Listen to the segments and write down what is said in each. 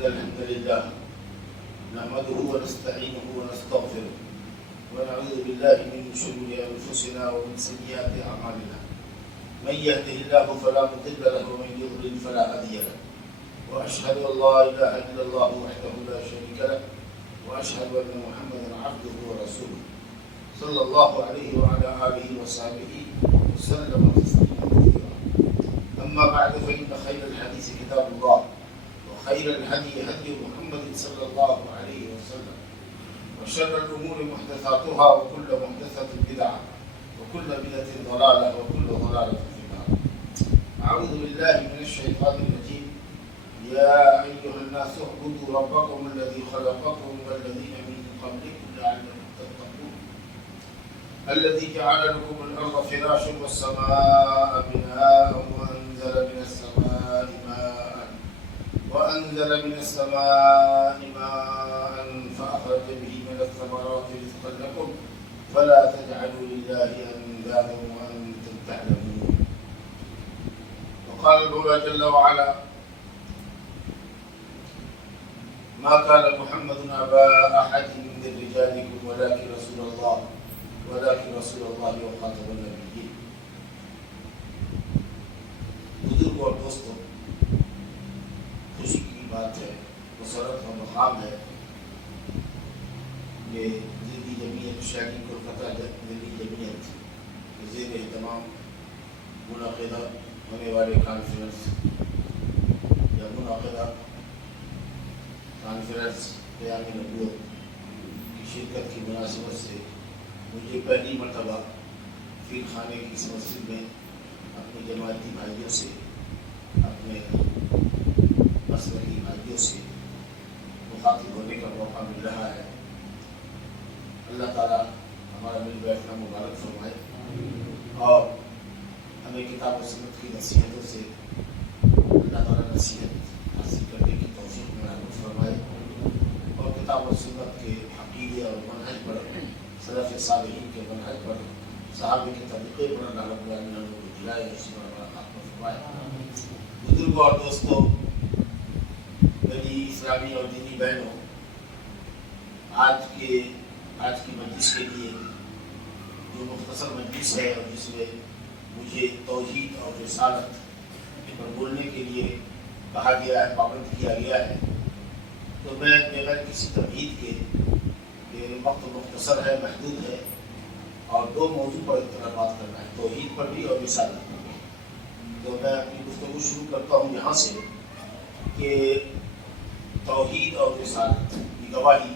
إن الحمد لله نحمده ونستعينه ونستغفره ونعوذ بالله من شرور أنفسنا ومن سيئات أعمالنا من يهده الله فلا مضل له ومن يضلل فلا هادي له وأشهد أن لا إله إلا الله وحده لا شريك له وأشهد أن محمدا عبده ورسوله صلى الله عليه وعلى آله وصحبه وسلم تسليما كثيرا. أما بعد فإن خير الحديث كتاب الله وخير الهدي هدي محمد صلى الله عليه وسلم وشر الأمور محدثاتها وكل محدثة بدعة وكل بدعة ضلالة وكل ضلالة في النار. أعوذ بالله من الشيطان الرجيم. يا أيها الناس اعبدوا ربكم الذي خلقكم والذين من قبلكم لعلكم تتقون الذي جعل لكم الأرض فراشا والسماء بناء وأنزل من السماء ماء فأخرج به من الثمرات رزقا لكم فلا تجعلوا لله أندادا وأنتم تعلمون. وقال المولى جل وعلا ما كان محمد أبا أحد من رجالكم ولكن رسول الله وخاتم النبيين. بزرگ اور دوستوں، خوشی کی بات ہے، مسرت و مقام ہے کہ دلی جمعیت شہری کولکتہ دلی جمعیت زیر اہتمام منعقدہ ہونے والے کانفرنس بیان نبوت کی شرکت کی مناسبت سے مجھے پہلی مرتبہ پیر خانے کی اس مسجد میں اپنے جماعتی بھائیوں سے، اپنے مسلکی بھائیوں سے مخاطب ہونے کا موقع مل رہا ہے. اللہ تعالیٰ ہمارا مل بیٹھنا مبارک فرمائے اور ہمیں کتاب و سنت کی نصیحتوں سے اللہ تعالیٰ نصیحت حاصل کرنے کی توفیق عنایت فرمائے اور کتاب و سنت کے عقیدے اور منہج پر، سلف صالحین کے منہج پر، صحابہ کے طریقے پر اللہ رب العالمین کو دلائے اور اسی پر خاتمہ فرمائے. بزرگوں اور دوستوں، میری اسلامی اور دینی بہنوں، آج کی مجلس کے لیے جو مختصر مجلس ہے اور جس میں مجھے توحید اور رسالت پر بولنے کے لیے کہا گیا ہے، پابند کیا گیا ہے، تو میں بغیر کسی تمہید کے، وقت مختصر ہے، محدود ہے اور دو موضوع پر بات کرنا ہے، توحید پر بھی اور رسالت پر بھی. تو میں اپنی گفتگو شروع کرتا ہوں یہاں سے کہ توحید اور رسالت کی گواہی،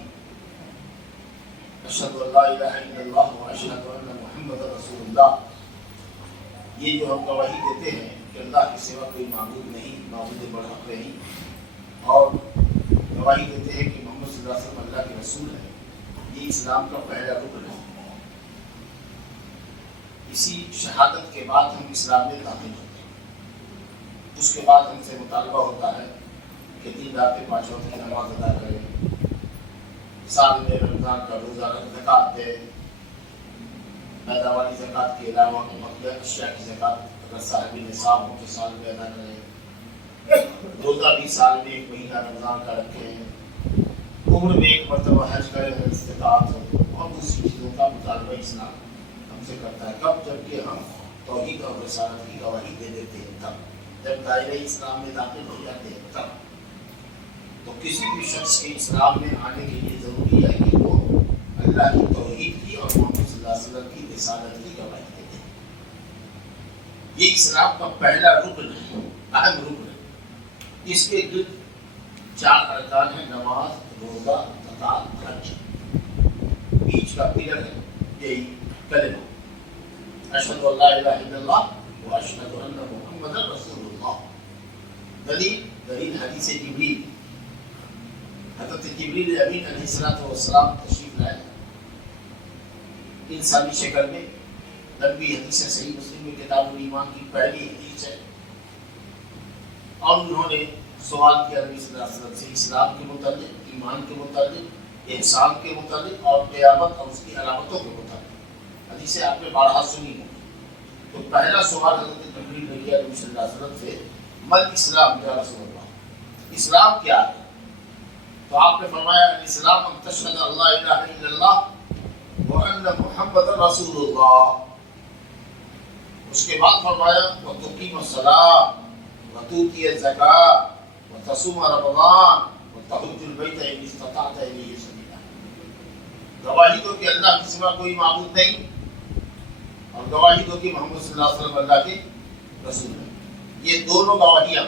اشہد ان لا الہ الا اللہ واشہد ان محمد رسول اللہ، یہ جو ہم گواہی دیتے ہیں کہ اللہ کے سوا کوئی معبود نہیں، معبود برحق نہیں، اور گواہی دیتے ہیں کہ محمد صلی اللہ علیہ وسلم اللہ کے رسول ہیں، یہ اسلام کا پہلا رکن ہے. اسی شہادت کے بعد ہم اسلام میں داخل ہوتے ہیں. اس کے بعد ہم سے مطالبہ ہوتا ہے کہ دن رات 5 وقت کی نماز ادا کریں، سال میں رمضان کا روزہ، زکوٰۃ دے، پیداواری زکوٰۃ کے علاوہ بقیہ اشیاء کی زکوٰۃ اگر صاحب نصاب ہو تو سال میں ادا کریں، روزہ بھی سال میں 1 مہینہ رمضان کا رکھیں، عمر میں 1 مرتبہ حج کریں اگر استطاعت ہو، اور دوسری چیزوں کا مطالبہ اسلام ہم سے کرتا ہے. کب؟ جبکہ ہم توحید اور رسالت کی گواہی دے دیتے ہیں، تب جب دائرۂ اسلام میں داخل ہو جاتے ہیں تب. تو کسی بھی شخص کے اسلام میں آنے کے لیے ضروری ہے کہ وہ اللہ کی توحید کی اور محمد صلی اللہ علیہ وسلم کی رسالت کی گواہی دے دیں. یہ اسلام کا پہلا رکن ہے، اہم رکن ہے. اس کے گرد 4 ارکان ہیں: نماز، روزہ، زکوٰۃ، حج. بیچ کا پلر ہے یہی کلمہ اشہد ان لا الہ الا اللہ واشہد ان محمد رسول اللہ. دلیل حدیث جبریل، حضرت جبریل امین علیہ السلام تشریف لائے انسانی شکل میں. لمبی حدیث ہے، صحیح مسلم میں کتاب الایمان کی پہلی حدیث ہے، اور انہوں نے سوال کیا نبی صلی اللہ علیہ وسلم سے اسلام کے متعلق، ایمان کے متعلق، احسان کے متعلق اور قیامت اور اس کی علامتوں کے متعلق. حدیثیں آپ نے بارہا سنی ہیں. تو پہلا سوال حضرت جبریل نے کیا نبی صلی اللہ علیہ وسلم سے، مل اسلام یا رسول اللہ، اسلام کیا ہے؟ تو آپ نے فرمایا الاسلام ان تشہد اللہ الہ الا اللہ وان محمد رسول اللہ. اس کے بعد فرمایا وتقیم الصلاۃ وتؤتی الزکاۃ وتصوم رمضان وتحج البیت ان استطعت الیہ سبیلا. گواہی دو کہ اللہ کے سوا کوئی معبود نہیں اور گواہی دو کہ محمد صلی اللہ علیہ وسلم اللہ کے رسول ہیں. یہ دونوں گواہیاں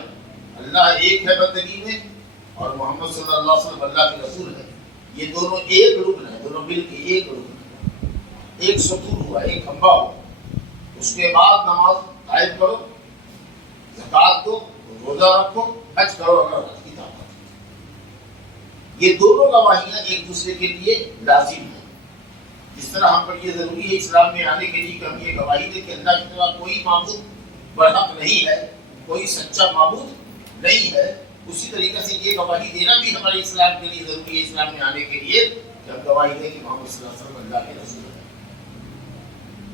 اللہ ایک ہے بندگی میں اور محمد صلی اللہ علیہ وسلم اللہ کے رسول ہے. یہ دونوں ایک رکن ہے, دونوں مل کے ایک رکن ہے, ایک ستون ہوا, ایک کھمبا ہوا. اس کے بعد نماز قائم کرو, زکات دو, روزہ رکھو, حج کرو اگر حج کی طاقت ہے. یہ دونوں گواہیاں ایک دوسرے کے لیے لازم ہیں. جس طرح ہم پر یہ ضروری ہے اسلام میں آنے کے لیے کہ ہم یہ گواہی دیں کہ اللہ کے سوا کوئی معبود برحق نہیں ہے, کوئی سچا معبود نہیں ہے, اسی طریقے سے یہ گواہی دینا بھی ہمارے اسلام کے لیے ضروری ہے, اسلام میں آنے کے لیے کہ ہم گواہی دیں کہ محمد صلی اللہ علیہ وسلم اللہ کے رسول ہیں.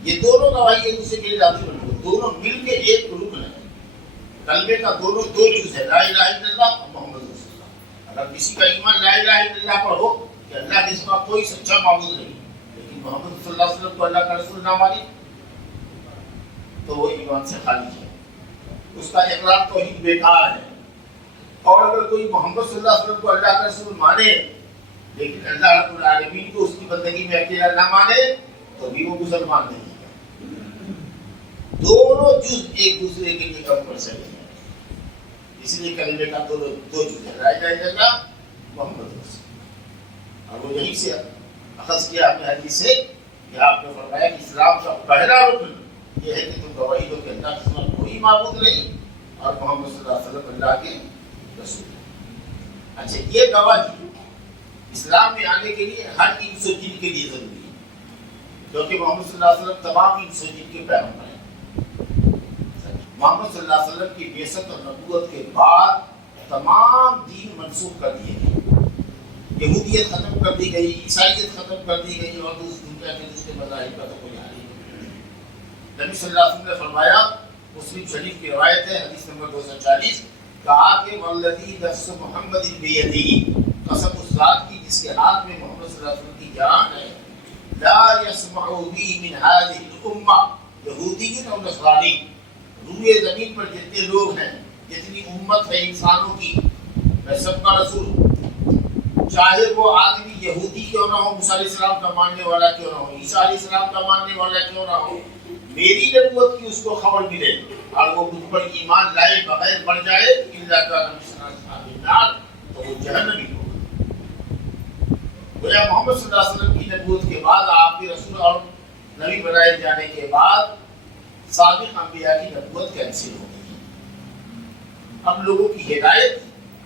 یہ دونوں گواہی ایک دوسرے کے لیے لازم ہے, دونوں مل کے ایک رکن ہے. کلمے کا دونوں دو جز ہے, لا الہ الا اللہ اور محمد رسول اللہ. اگر کسی کا ایمان لا الہ الا اللہ پر ہو کہ اللہ کے سوا کوئی سچا معبود نہیں لیکن محمد صلی اللہ علیہ وسلم کو اللہ کا رسول نہ مانے تو وہ ایمان سے خالی ہے, اس کا اقرار توحید بیکار ہے. اور اگر کوئی محمد صلی اللہ علیہ وسلم کو اللہ کا رسول مانے لیکن اللہ رب العالمین کو اس کی بندگی میں اکیلا نہ مانے تو بھی وہ مسلمان نہیں ہے. دونوں جز ایک دوسرے کے لیے کمپلسری ہیں, اس لیے کلمے کا دو جز ہے, لا الہ الا اللہ محمد رسول. اور وہ یہیں سے اخذ کیا اپنے حدیث سے کہ آپ نے فرمایا کہ اسلام کا پہلا رکن یہ ہے کہ تم گواہی دو کہ اللہ کے سوا کوئی معبود نہیں اور محمد صلی اللہ علیہ وسلم اللہ کے رسول. اچھا, یہ گواہی اسلام میں آنے کے لیے ہر انس و جن کے لیے ضروری ہے کیونکہ محمد صلی اللہ علیہ وسلم تمام انس و جن کے پیغمبر ہیں. محمد صلی اللہ علیہ وسلم کی بعثت اور نبوت کے بعد تمام دین منسوخ کر دیے گئے. یہودیت ختم کر دی گئی, عیسائیت ختم کر دی گئی اور دنیا کے دوسرے مذاہب کا تو کوئی حال نہیں. نبی صلی اللہ علیہ وسلم نے فرمایا, مسلم شریف کی روایت ہے حدیث نمبر 240, کہا کہ والذی نفس محمد بیدہ, قسم اس ذات کی جس کے ہاتھ میں محمد صلی اللہ علیہ وسلم کی جان ہے, لا يسمع بی من هذه الامہ یہودی اور نصرانی. روئے زمین پر جتنے لوگ ہیں, جتنی امت ہے انسانوں کی, میں سب کا رسول ہوں, چاہے وہ آدمی یہودی کیوں نہ ہو, موسیٰ علیہ السلام کا ماننے والا کیوں نہ ہو, عیسیٰ علیہ السلام کا ماننے والا کیوں نہ ہو, میری نبوت کی اس کو خبر ملے اور وہ مجھ پر ایمان لائے بغیر مر جائے اللہ کا نبی تو وہ جہنمی ہوگا. گویا محمد صلی اللہ علیہ وسلم کی نبوت کے بعد, آپ کے رسول اور نبی بنائے جانے کے بعد سابق انبیاء کی نبوت کینسل ہو گئی. اب لوگوں کی ہدایت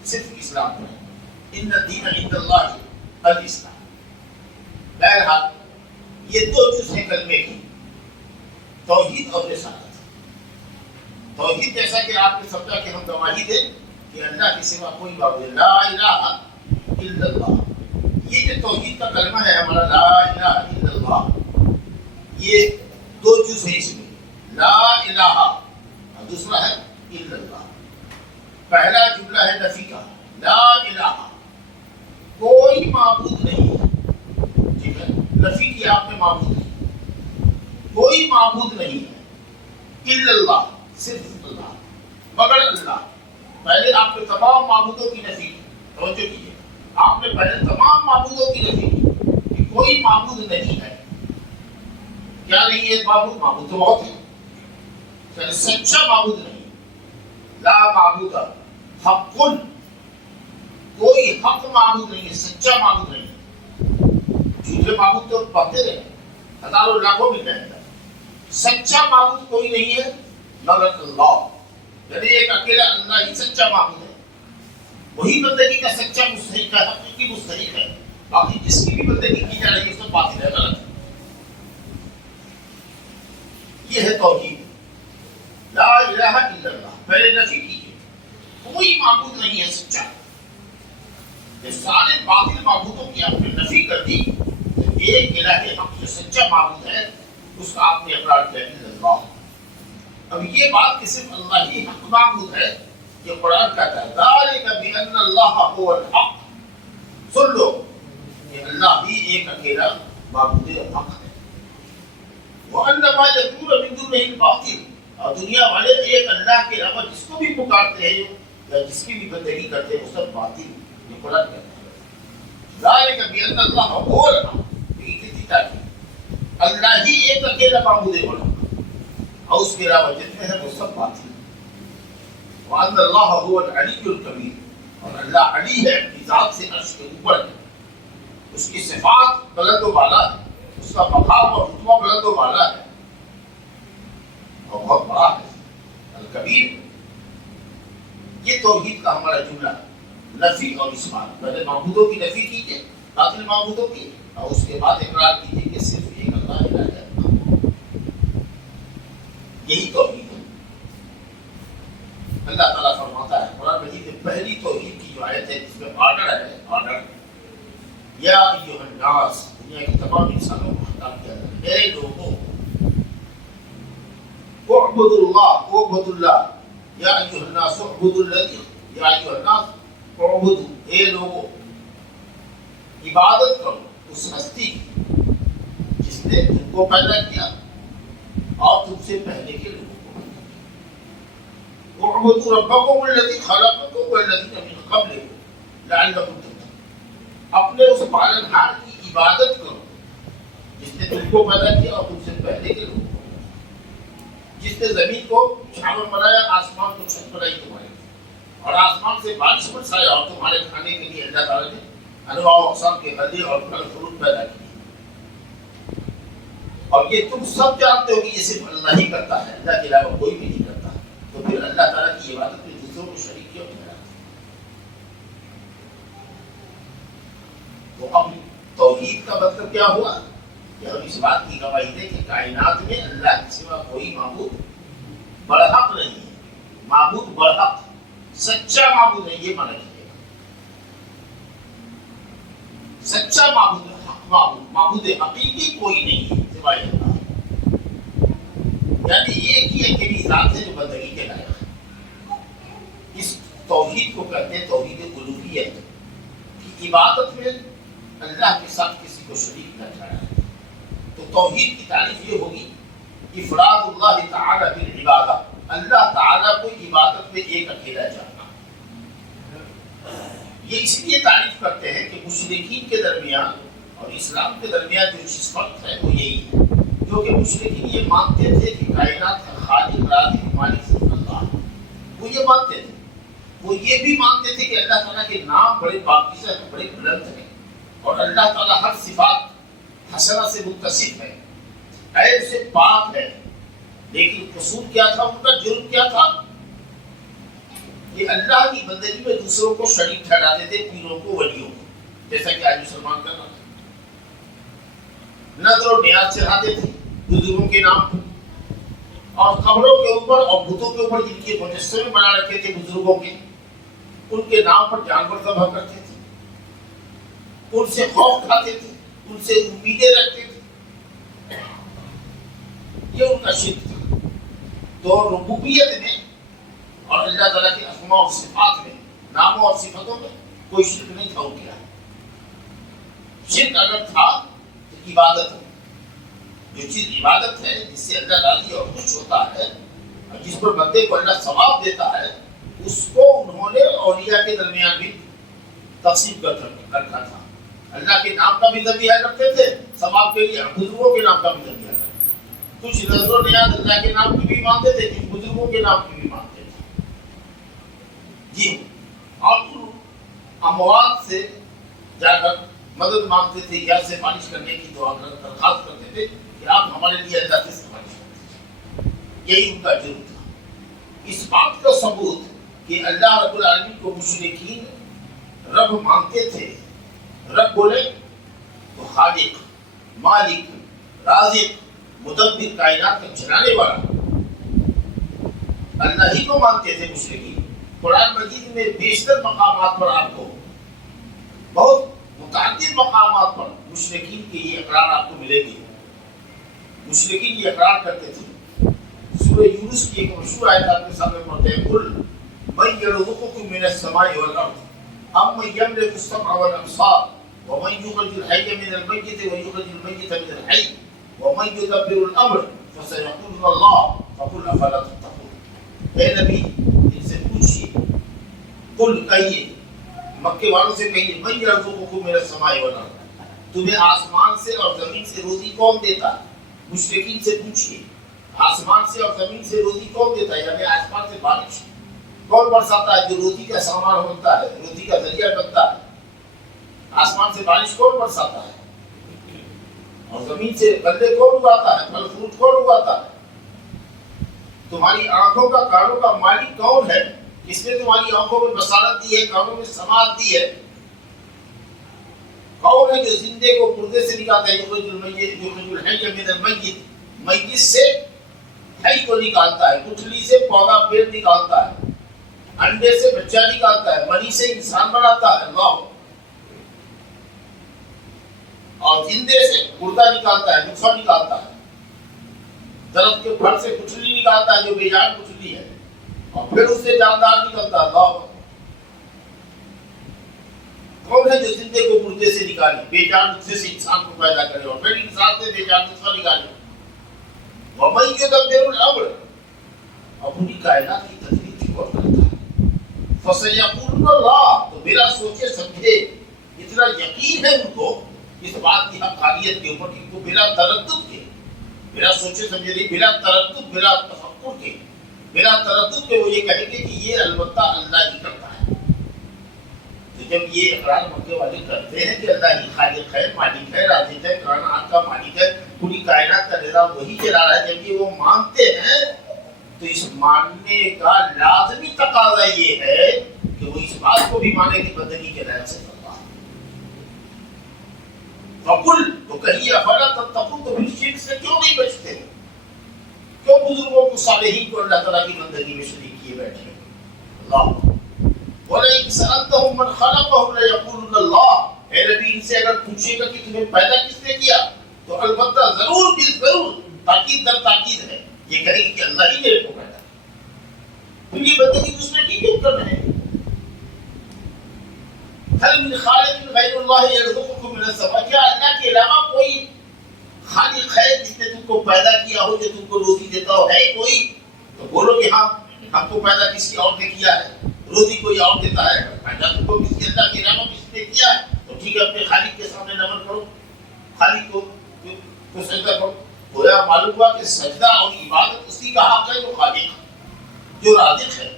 صرف اسلام پر ہے. ان الدین عند اللہ الاسلام. بہرحال یہ دو جز ہیں کلمے کی, توحید اور رسالت. توحید جیسا کہ آپ نے سمجھا کہ ہم گواہی دیں کہ اللہ کے سوا کوئی معبود لا الہ الا اللہ. یہ جو توحید کا کلمہ ہے ہمارا لا الہ الا اللہ, یہ دو جز ہیں اس میں, لا الہ اور دوسرا ہے الا اللہ. پہلا جملہ ہے نفی کا, لا الہ کوئی معبود نہیں ہے, ٹھیک ہے, نفی کی آپ نے معبود نہیں, کوئی معبود نہیں ہے, الا اللہ صرف اللہ, مگر اللہ. پہلے آپ نے تمام معبودوں کی نفی کی, توجہ کیجیے, آپ نے پہلے تمام معبودوں کی نفی کی کہ کوئی معبود نہیں ہے. کیا نہیں ہے معبود؟ معبود تو بہت ہے, سچا معبود نہیں. لا معبود حق, کوئی حق معبود نہیں ہے, سچا معبود نہیں ہے. جھوٹے معبود تو بنتے رہے, ہزاروں لاکھوں مل جائیں گے. سچا معبود کوئی نہیں ہے مگر اللہ, یعنی ایک اکیلا اللہ ہی سچا معبود ہے. وہی بندگی کا سچا مستحق ہے, حقیقی مستحق ہے. باقی جس کی بھی بندگی کی جا رہی ہے اس کو باطل ہے, غلط ہے. یہ ہے توحید, لا الہ الا اللہ. پہلے نفی کیجیے, کوئی معبود نہیں ہے سچا. یہ سارے باطل معبودوں کی آپ نے نفی کر دی, ایک الہ حق جو سچا معبود ہے اس کا آپ نے اقرار کیا الا اللہ. اب یہ بات کہ صرف اللہ ہی حق معبود ہے, یہ قرآن کہتا ہے ذالک بان اللہ هو الحق, سن لو کہ اللہ ہی ایک اکیلا معبود حق ہے، وَأَنَّ مَا يَدْعُونَ مِن دُونِهِ الْبَاطِلُ، اور دنیا والے ایک اللہ کے علاوہ جس کو بھی پکارتے ہیں یا جس کی بھی بندگی کرتے ہیں وہ سب باطل، یہ قرآن کہتا ہے۔ ذَلِكَ بِأَنَّ اللَّهَ هُوَ الْحَقُّ، یہ کتنی تاکید، اللہ ہی ایک اکیلا معبود حق اور اس کے علاوہ جتنے ہیں وہ سب باطل۔ وَأَنَّ اللَّهَ هُوَ الْعَلِيُّ الْكَبِيرُ، اور اللہ علی ہے، اپنی ذات سے عرش کے اوپر ہے، اس کی صفات بلند و بالا ہے، اس کا مقام اور رتبہ بلند و بالا ہے اور بہت بڑا ہے، الکبیر۔ یہ توحید کا ہمارا جملہ ہے، نفی اور اثبات۔ پہلے معبودوں کی نفی کیجیے، باطل معبودوں کی، اور اس کے بعد اقرار کیجیے کہ صرف ایک اللہ الہ ہے۔ یہی توحید ہے۔ اللہ تعالیٰ فرماتا ہے قرآن مجید میں پہلی توحید کی جو آیت ہے جس میں آرڈر ہے، آرڈر، یا ایھا الناس، دنیا کے تمام انسانوں کو خطاب کیا جاتا ہے، اے لوگوں، اعبدوا اللہ، اعبدوا اللہ، یا ایھا الناس اعبدوا الذی، یا ایھا الناس اعبدوا، اے لوگوں عبادت کرو اس ہستی کی جس نے تم کو پیدا کیا اور تم سے پہلے کے لوگوں کو پیدا کیا۔ اعبدوا ربکم الذی خلقکم والذین من قبلکم لعلکم تتقون، اپنے اس پالنہار کی عبادت کرو جس نے تم کو پیدا کیا اور تم سے پہلے کے لوگوں کو پیدا کیا، جس نے زمین کو چھاور بنایا، آسمان کو چھت بنائی تمہارے لیے، اور آسمان سے بارش برسایا، اور تمہارے کھانے کے لیے اللہ تعالیٰ نے انواع و اقسام کے غلے اور پھل فروٹ پیدا کیے، اور یہ تم سب جانتے ہو کہ یہ صرف اللہ ہی کرتا ہے، اللہ کے علاوہ کوئی بھی نہیں کرتا، تو پھر اللہ تعالیٰ کی عبادت میں دوسروں کو شریک کیوں ٹھہراتے؟ تو اب توحید کا مطلب کیا ہوا کہ ہم اس بات کی گواہی دیں کہ کائنات میں اللہ کے سوا کوئی معبود برحق نہیں ہے، معبود برحق سچا معبود ہے، یہ معنی کیجیے گا، سچا معبود، حق معبود، معبود حقیقی کوئی نہیں ہے سوائے اللہ، یعنی ایک ہی اکیلی ذات ہے جو بندگی کے لائق ہے۔ اس توحید کو کہتے ہیں توحید الوہیت، کہ عبادت میں اللہ کے ساتھ کسی کو شریک نہ ٹھہرایا۔ تو توحید کی تعریف یہ ہوگی افراد اللہ تعالی بالعبادہ، اللہ تعالیٰ کو عبادت میں ایک اکیلا جاننا۔ یہ اس لیے تعریف کرتے ہیں کہ مشرکین کے درمیان اور اسلام کے درمیان جو چیز فرق ہے وہ یہی ہے، جو کہ مشرکین یہ مانتے تھے کہ کائنات کا خالق رازق مالک صرف اللہ ہے، وہ یہ مانتے تھے، وہ یہ بھی مانتے تھے کہ اللہ تعالیٰ کے نام بڑے پاکیزہ ہیں، بڑے بلند ہیں، اور اللہ تعالیٰ ہر صفات حسنہ سے متصف ہے، عیب سے پاک ہے، لیکن قصور کیا تھا، ان کا جرم کیا تھا کہ اللہ کی بندگی میں دوسروں کو شریک ٹھہراتے تھے، پیروں کو، ولیوں کو، جیسا کہ آج مسلمان کر رہا تھا، نظر و نیاز چڑھاتے تھے بزرگوں کے نام پر، اور قبروں کے اوپر اور بتوں کے اوپر جن کے مجسمے بنا رکھے تھے بزرگوں کے، ان کے نام پر جانور ذبح کرتے تھے، ان سے خوف کھاتے تھے، ان سے امیدیں رکھتے تھے، یہ ان کا شرک تھا۔ تو ربوبیت میں اور اللہ تعالیٰ کے اسماء و صفات میں، ناموں اور صفتوں میں کوئی شرک نہیں تھا ان کے یہاں۔ شرک اگر تھا تو عبادت ہے، جو چیز عبادت ہے جس سے اللہ راضی اور خوش ہوتا ہے اور جس پر بندے کو اللہ ثواب دیتا ہے، اس کو انہوں نے اولیاء کے درمیان بھی تقسیم کر رکھا تھا۔ اللہ کے نام کا بھی ذبیحہ کرتے تھے ثواب کے لیے، بزرگوں کے نام کا بھی ذبیحہ کرتے تھے، کچھ نظر و نیاز اللہ کے نام کی بھی مانتے تھے، کچھ بزرگوں کے نام کی بھی مانتے تھے جی، اور اموات سے جا کر مدد مانگتے تھے یا سفارش کرنے کی دعا درخواست کرتے تھے کہ آپ ہمارے لیے اللہ سے سفارش کرتے تھے، یہی ان کا جرم تھا۔ اس بات کا ثبوت کہ اللہ رب العالمین کو مشرکین رب مانتے تھے، رب بولے تو خالق، مالک، رازق، مدبر، کائنات کا چلانے والا اللہ ہی کو مانتے تھے مشرکین۔ قرآن مجید میں بیشتر مقامات پر آپ کو، بہت متعدد مقامات پر مشرکین کے یہ اقرار آپ کو ملے گی۔ مشرکین یہ اقرار کرتے تھے۔ سورہ یونس کی ایک مشہور آیت آپ کے سامنے پڑھتے ہیں، قل من یرزقکم من السماء والارض، أَمَّنْ يَمْلِكُ السَّمْعَ وَالْأَبْصَارَ وَمَنْ يُخْرِجُ الْحَيَّ مِنَ الْمَيِّتِ وَيُخْرِجُ الْمَيِّتَ مِنَ الْحَيِّ وَمَنْ يُدَبِّرُ الْأَمْرَ فَسَيَقُولُونَ اللَّهُ فَقُلْ أَفَلَا تَتَّقُونَ۔ اے نبی ان سے پوچھیے، قل کہیے، مکے والوں سے کہیے، مَنْ يَرْزُقُكُم مِّنَ السَّمَاءِ وَالْأَرْضِ، تمہیں آسمان سے اور زمین سے روزی کون دیتا ہے؟ مشرکین سے پوچھیے، آسمان سے اور زمین سے روزی کون دیتا ہے؟ یعنی آسمان سے بارش کون برساتا ہے جو روزی کا سامان ہوتا ہے، روزی کا ذریعہ بنتا ہے؟ آسمان سے بارش کون برساتا ہے؟ اور زمین سے غلے کون اگاتا ہے؟ پھل فروٹ کون اگاتا ہے؟ تمہاری آنکھوں کا کانوں کا مالک کون ہے؟ کس نے تمہاری آنکھوں میں بصارت دی ہے، کانوں میں سماعت دی ہے؟ کون ہے جو زندے کو مردے سے نکالتا ہے؟ یخرج الحی من المیت، میت سے حی کو نکالتا ہے، گٹھلی سے پودا پیڑ نکالتا ہے، انڈے سے بچہ نکالتا ہے، منی سے انسان بناتا ہے اللہ، اور زندے سے مردہ نکالتا ہے، نطفہ نکالتا ہے، درخت کے پھل سے گٹھلی نکالتا ہے جو بے جان گٹھلی ہے، اور پھر اس سے جاندار نکلتا ہے اللہ۔ کون ہے جو زندے کو مردے سے نکالے، بے جان نطفے سے انسان کو پیدا کرے، اور پھر انسان سے بے جان نطفہ نکالے؟ وَمَنْ يُدَبِّرُ الْأَمْرَ، اور پوری کائنات کی تدبیر کون کرتا ہے؟ فَسَيَقُولُونَ اللَّهُ، تو میرا سوچے سمجھے، اتنا یقین ہے ان کو اس بات کی حقانیت کے اوپر کہ ان کو بلا تردد کے، بلا سوچے سمجھے نہیں، بلا تردد، بلا تفکر کے، بلا تردد کے وہ یہ کہیں گے کہ یہ البتہ اللہ ہی کرتا ہے۔ تو جب یہ اقرار مکے والے کرتے ہیں کہ اللہ ہی خالق ہے، مالک ہے، رازق ہے، کائنات کا مالک ہے، پوری کائنات کا نظام وہی چلا رہا ہے، جب یہ وہ مانتے ہیں تو اس ماننے کا لازمی تقاضا یہ ہے کہ وہ اس بات کو بھی مانے کہ بندگی کے لائق سے اللہ ہے۔ فقل، تو کہیے، افلا تتقون، تو پھر شرک سے کیوں نہیں بچتے؟ کیوں بزرگوں کو صالحین کو اللہ تعالیٰ کی بندگی میں شریک کیے بیٹھے ہیں؟ اللہ وَلَئِنْ سَأَلْتَهُمْ مَنْ خَلَقَهُمْ لَيَقُولُنَّ اللَّهُ، اے نبی ان سے اگر پوچھے گا کہ تمہیں پیدا کس نے کیا، تو البتہ ضرور بالضرور، تاکید در تاکید ہے، یہ کہے کہ اللہ ہی میرے کو پیدا کیا۔ پھر یہ بندگی دوسرے کی کیوں کر رہے ہیں؟ هَلْ مِنْ خَالِقٍ غَيْرُ اللَّهِ يَرْزُقُكُم مِّنَ السَّمَاءِ، کیا اللہ کے علاوہ کوئی خالق ہے جس نے تم کو پیدا کیا ہو، جو تم کو روزی دیتا ہو؟ ہے کوئی؟ تو بولو کہ ہاں، ہم کو پیدا کسی اور نے کیا ہے، روزی کوئی اور دیتا ہے، پیدا تم کو کسی اللہ کے علاوہ کسی نے کیا ہے؟ تو ٹھیک ہے، اپنے خالق کے سامنے نمن کرو، خالق کو سجدہ کرو۔ گویا معلوم ہوا کہ سجدہ اور عبادت اسی کا حق ہے جو خالق ہے، جو رازق ہے،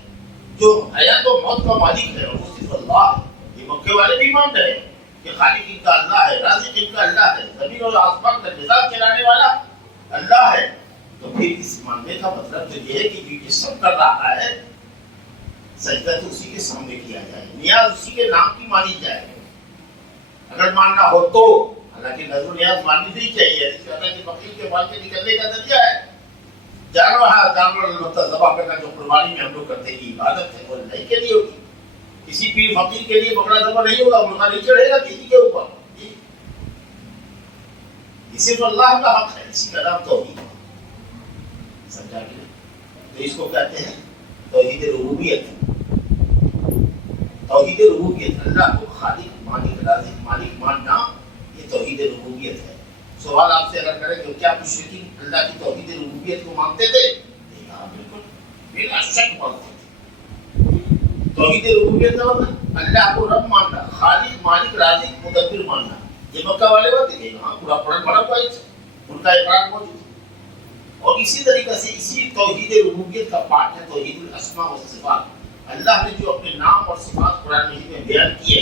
جو حیات و موت کا مالک ہے، اور وہ صرف اللہ ہے۔ یہ مکے والے بھی مان رہے ہیں کہ خالق ان کا اللہ ہے، رازق ان کا اللہ ہے، زمین اور آسمان کا نظام چلانے والا اللہ ہے۔ تو پھر اس ماننے کا مطلب تو یہ ہے کہ جو یہ سب کر رہا ہے، سجدہ تو اسی کے سامنے کیا جائے، نیاز اسی کے نام کی مانی جائے اگر ماننا ہو تو۔ حالانکہ نظر و نیاز ماننی نہیں چاہیے، اس کہتا ہے کہ بقیر کے بال کے نکلنے کا ذریعہ ہے۔ جانور البتہ ذبح کرنا جو قربانی میں ہم لوگ کرتے ہیں عبادت ہے، وہ اللہ کے لیے ہوگی۔ کسی پیر فقیر کے لیے بکرا ذبح نہیں ہوگا، مرغا نہیں چڑھے گا کسی کے اوپر، یہ صرف اللہ کا حق ہے، اسی کا نام توحید ہے۔ سمجھا کہ تو اس کو کہتے ہیں توحید ربوبیت۔ توحید ربوبیت، اللہ کو خالق، مالک، رازق، مالک ماننا، یہ توحید ربوبیت ہے۔ سوال آپ سے اگر کریں کہ کیا مشرکین اللہ کی توحید ربوبیت کو مانتے تھے؟ ہاں بالکل، بلا شک مانتے تھے۔ توحید ربوبیت کا مطلب اللہ کو رب ماننا، خالق، مالک، رازق، مدبر ماننا۔ یہ مکہ والے بات ہے، ہاں پورا قرآن پڑھا ہوا ہے، ان کا اقرار موجود ہے۔ اور اسی طریقے سے اسی توحید ربوبیت کا پارٹ ہے توحید الاسماء والصفات۔ اللہ نے جو اپنے نام اور صفات قرآن مجید میں بیان کیے،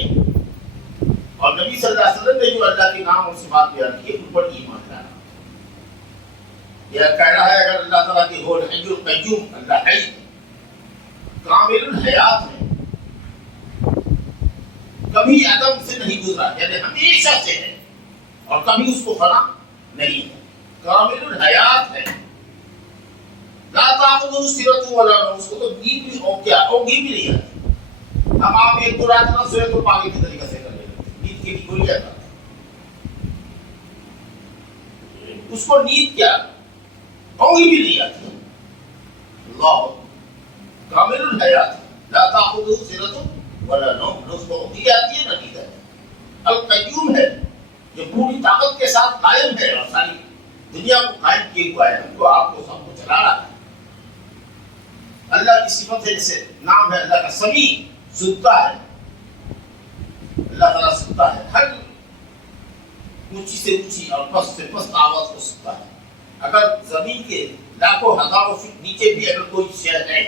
اور نبی صلی اللہ علیہ وسلم نے جو اللہ کے نام اور صفات بیان کیے، ان پر ایمان لانا۔ یہ کہنا ہے اگر اللہ تعالیٰ کی ہو الحی القیوم، اللہ حی کامل الحیات ہے، کبھی عدم سے نہیں گزرا، یعنی ہمیشہ سے ہے، اور کبھی اس کو فنا نہیں ہے، کامل الحیات ہے، لا تأخذہ سنۃ ولا نوم، اس کو تو نیند بھی ہو کیا ہوگی بھی نہیں آتی۔ اب آپ ایک دو رات نہ سوئے تو پاگل کی طریقے سے کر لیں، نیند کی گولی آتا، اس کو نیند کیا ہوگی بھی نہیں آتی۔ اللہ کامل الحیات لا تأخذہ سنۃ ولا نوم، نہ اس کو عقلی آتی ہے نہ نیند آتی ہے۔ القیوم ہے، جو پوری طاقت کے ساتھ قائم ہے اور ساری دنیا کو قائم کیے ہوا ہے، ہم کو آپ کو سب کو چلا رہا ہے۔ اللہ کی صفت ہے، جیسے نام ہے اللہ کا سمیع، سنتا ہے۔ اللہ تعالیٰ سنتا ہے، ہر اونچی سے اونچی اور پست سے پست آواز کو سنتا ہے۔ اگر زمین کے لاکھوں ہزاروں فٹ نیچے بھی اگر کوئی شے ہے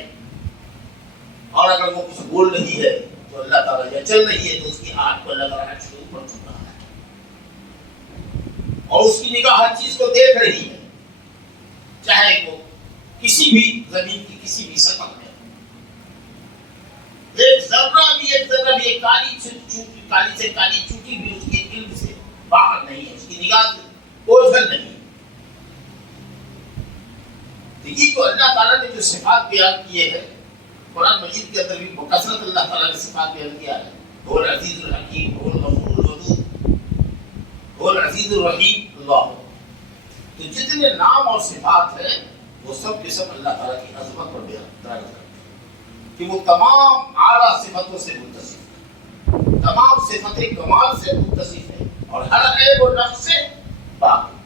اور اگر وہ کچھ بول رہی ہے تو اللہ تعالیٰ، یا چل رہی ہے تو اس کی آنکھ کو اللہ تعالیٰ کے اوپر چھو رہا ہے اور اس کی نگاہ ہر چیز کو دیکھ رہی ہے، چاہے وہ کسی بھی زمین کی کسی بھی سطح میں ایک ذرہ بھی ایک کالی سے کالی چوٹی بھی اس کے علم سے باہر نہیں ہے، اس کی نگاہ سے اوجھل نہیں ہے۔ یہ جو اللہ تعالیٰ نے جو صفات بیان کیے ہیں قرآن مجید کے اندر بھی بکثرت اللہ تعالیٰ نے صفات بیان کیا ہے، هو العزیز الحکیم، هو الغفور الودود، هو العزیز الرحیم اللہ۔ تو جتنے نام اور صفات ہیں وہ سب کے سب اللہ تعالیٰ کی عظمت پر بیان کرتے ہیں کہ وہ تمام اعلیٰ صفتوں سے متصف ہے، تمام صفت کمال سے متصف ہے اور ہر عیب و نقص سے پاک ہے۔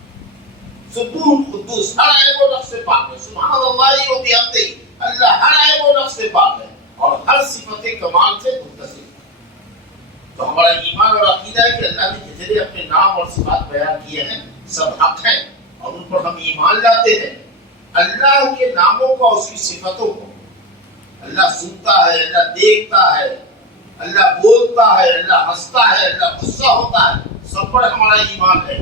سبحان قدوس، ہر عیب و نقص سے پاک ہے۔ سبحان اللہ و بحمدہ، اللہ ہر عیب و نقص سے پاک ہے اور ہر صفت کمال سے متصف ہے۔ تو ہمارا ایمان اور عقیدہ ہے کہ اللہ نے جتنے اپنے نام اور صفات بیان کیے ہیں سب حق ہیں اور ان پر ہم ایمان لاتے ہیں۔ اللہ کے ناموں کو اور اس کی صفتوں کو، اللہ سنتا ہے، اللہ دیکھتا ہے، اللہ بولتا ہے، اللہ ہنستا ہے، اللہ غصہ ہوتا ہے، سب پر ہمارا ایمان ہے۔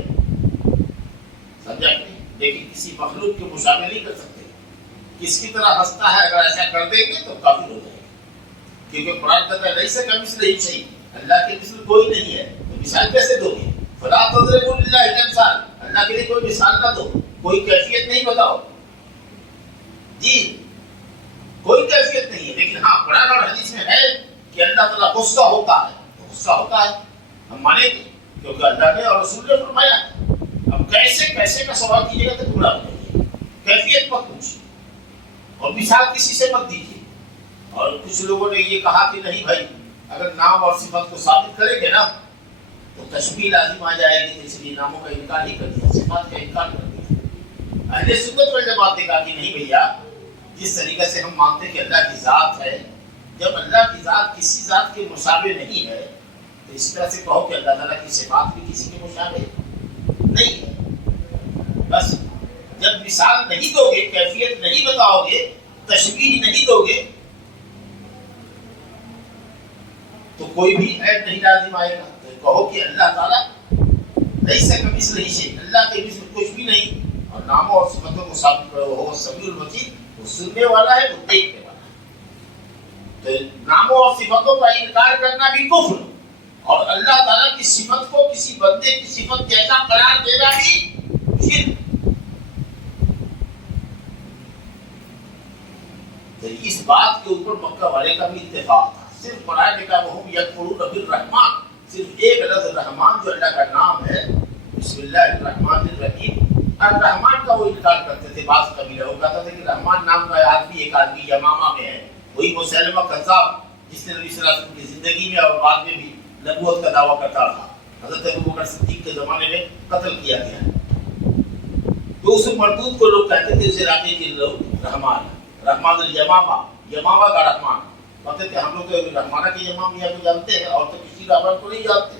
سمجھا کہ نہیں؟ لیکن کسی مخلوق کے مشابہ نہیں کر سکتے، کس کی طرح ہنستا ہے اگر ایسا کر دیں گے تو کافر ہو جائے گا، کیونکہ قرآن کہتا ہے لیس کمثلہ شیء، اللہ کے مثل کوئی نہیں ہے، تو مثال کیسے دو گے؟ فلا تضربوا للہ الامثال، اللہ کے لیے کوئی مثال نہ دو، کوئی کیفیت نہیں بتاؤ جی، کوئی کیفیت نہیں ہے۔ لیکن ہاں قرآن اور حدیث میں ہے کہ اللہ تعالیٰ غصہ ہوتا ہے، غصہ ہوتا ہے ہم مانیں گے کیونکہ اللہ نے اور رسول نے فرمایا۔ اب کیسے کا سوال کیجیے گا تو پورا بتائیے، کیفیت مت پوچھیے اور مثال کسی سے مت دیجیے۔ اور کچھ لوگوں نے یہ کہا کہ نہیں بھائی اگر نام اور صفت کو ثابت کریں گے نا تو تشبیہ لازم آ جائے گی، اس لیے ناموں کا انکار ہی کر دیا، صفات کا انکار کر دیا۔ اہل سنت والجماعت نے کہا کہ نہیں بھیا، جس طریقے سے ہم مانتے ہیں کہ اللہ کی ذات ہے، جب اللہ کی ذات کسی ذات کے مشابہ نہیں ہے تو اس طرح سے کہو کہ اللہ تعالیٰ کی صفات بھی کسی کے مشابہ نہیں ہے۔ بس جب مثال نہیں دو گے، کیفیت نہیں بتاؤ گے، تشبیہ نہیں دو گے تو کوئی بھی عیب نہیں لازم آئے گا۔ تو کہو کہ اللہ تعالیٰ لیس کمثلہ شیء، اللہ کے مثل کچھ بھی نہیں، اور ناموں اور صفتوں کو ثابت کرو، وہ سمیع البصیر، وہ سننے والا ہے، وہ دیکھنے والا ہے۔ تو ناموں اور صفتوں کا انکار کرنا بھی کفر، اور اللہ تعالیٰ کی صفت کو کسی بندے کی صفت جیسا قرار دینا بھی شرک۔ تو اس بات کے اوپر مکہ والے کا بھی اتفاق تھا۔ صرف قرآن نے کہا وَهُمْ يَكْفُرُونَ بِالرَّحْمَٰنِ، صرف ایک لفظ رحمان جو اللہ کا نام ہے، بسم اللہ الرحمن الرحیم، الرحمان کا وہ انکار کرتے تھے۔ بعض قبیلہ وہ کہتا تھا کہ رحمان نام کا آدمی ایک آدمی یمامہ میں ہے، وہی مسیلمہ کذاب جس نے نبی صلی اللہ علیہ وسلم کی زندگی میں اور بعد میں بھی نبوت کا دعویٰ کرتا تھا، حضرت ابوبکر صدیق کے زمانے میں قتل کیا گیا۔ تو اس مردود کو لوگ کہتے تھے اس علاقے کے لوگ رحمان الیمامہ، یمامہ کا رحمان، کہتے تھے ہم لوگ رحمانہ کے یمامیہ کو جانتے ہیں اور تو کسی رحمان کو نہیں جانتے۔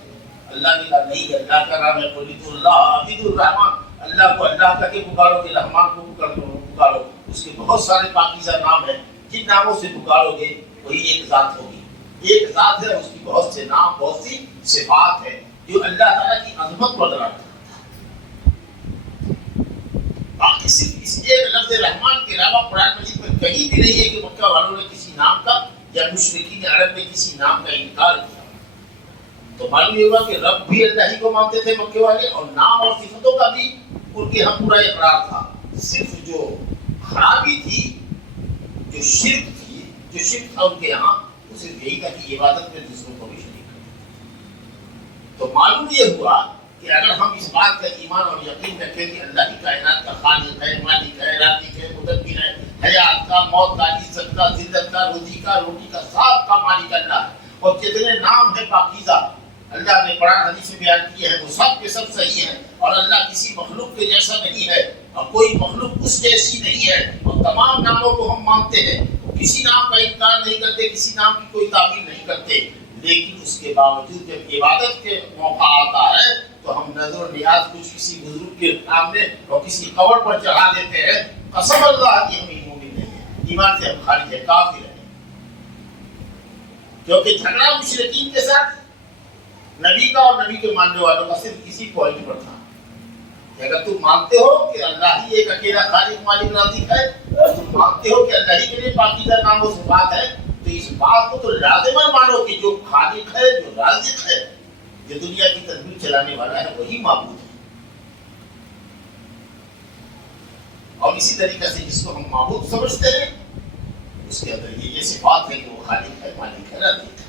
اللہ نے کہا نہیں، اللہ کا نام ہے قُلِ اللَّهُ عَبِدُ الرحمٰن، اللہ کو اللہ کہہ کے پکارو کہ رحمان کو پکارو، اس کے بہت سارے پاکیزہ نام ہیں، جن ناموں سے پکارو گے وہی ایک ذات ہوگی، ایک ذات ہے، اس کی بہت سے نام، بہت سی صفات ہیں جو اللہ تعالیٰ کی عظمت کو دلاتا ہے۔ باقی صرف اس ایک لفظ رحمان کے علاوہ قرآن مجید میں کہیں بھی نہیں ہے کہ مکہ والوں نے کسی نام کا یا مشرکین عرب نے کسی نام کا انکار کیا۔ تو معلوم یہ ہوا کہ رب بھی اللہ ہی کو مانتے تھے مکے والے، اور نام اور صفتوں کا بھی ان کے یہاں پورا اقرار تھا۔ صرف جو خرابی تھی، جو شرک تھی، جو شرک تھا ان کے یہاں، وہ صرف یہی تھا کہ عبادت میں دوسروں کو بھی شریک کرتے۔ تو معلوم یہ ہوا کہ اگر ہم اس بات کا ایمان اور یقین رکھیں کہ اللہ ہی کائنات کا خالق ہے، مالک ہے، رازق ہے، مدبر ہے، حیات کا، موت کا، عزت کا، ذلت کا، روزی کا، روٹی کا، سب کا مالک اللہ ہے، اور جتنے نام ہیں پاکیزہ اللہ نے قرآن حدیث میں بیان کیے ہیں وہ سب کے سب صحیح ہیں، اور اللہ کسی مخلوق کے جیسا نہیں ہے اور کوئی مخلوق اس جیسی نہیں ہے، اور تمام ناموں کو ہم مانتے ہیں، کسی نام کا انکار نہیں کرتے، کسی نام کی کوئی تعمیل نہیں کرتے، لیکن اس کے باوجود جب عبادت کے موقع آتا ہے تو ہم نظر و نیاز کچھ کسی بزرگ کے سامنے اور کسی قبر پر چڑھا دیتے ہیں۔ قسم اللہ کی ہم مومن نہیں ہیں، ایمان سے ہم خارج ہیں، کافر ہیں، کیونکہ جھگڑا مشرکین کے ساتھ نبی کا اور نبی کے ماننے والوں کا صرف کسی پوائنٹ پر تھا کہ اگر تم مانتے ہو کہ اللہ ہی ایک اکیلا خالق مالک رازق ہے، اور تم مانتے ہو کہ اللہ ہی کے لیے پاکیزہ نام و صفات ہے، تو اس بات کو تو لازماً مانو کہ جو خالق ہے، جو رازق ہے، جو دنیا کی تدبیر چلانے والا ہے، وہی معبود ہے۔ اور اسی طریقے سے جس کو ہم معبود سمجھتے ہیں اس کے اندر یہ صفات ہے کہ وہ خالق ہے، مالک ہے، رازق ہے۔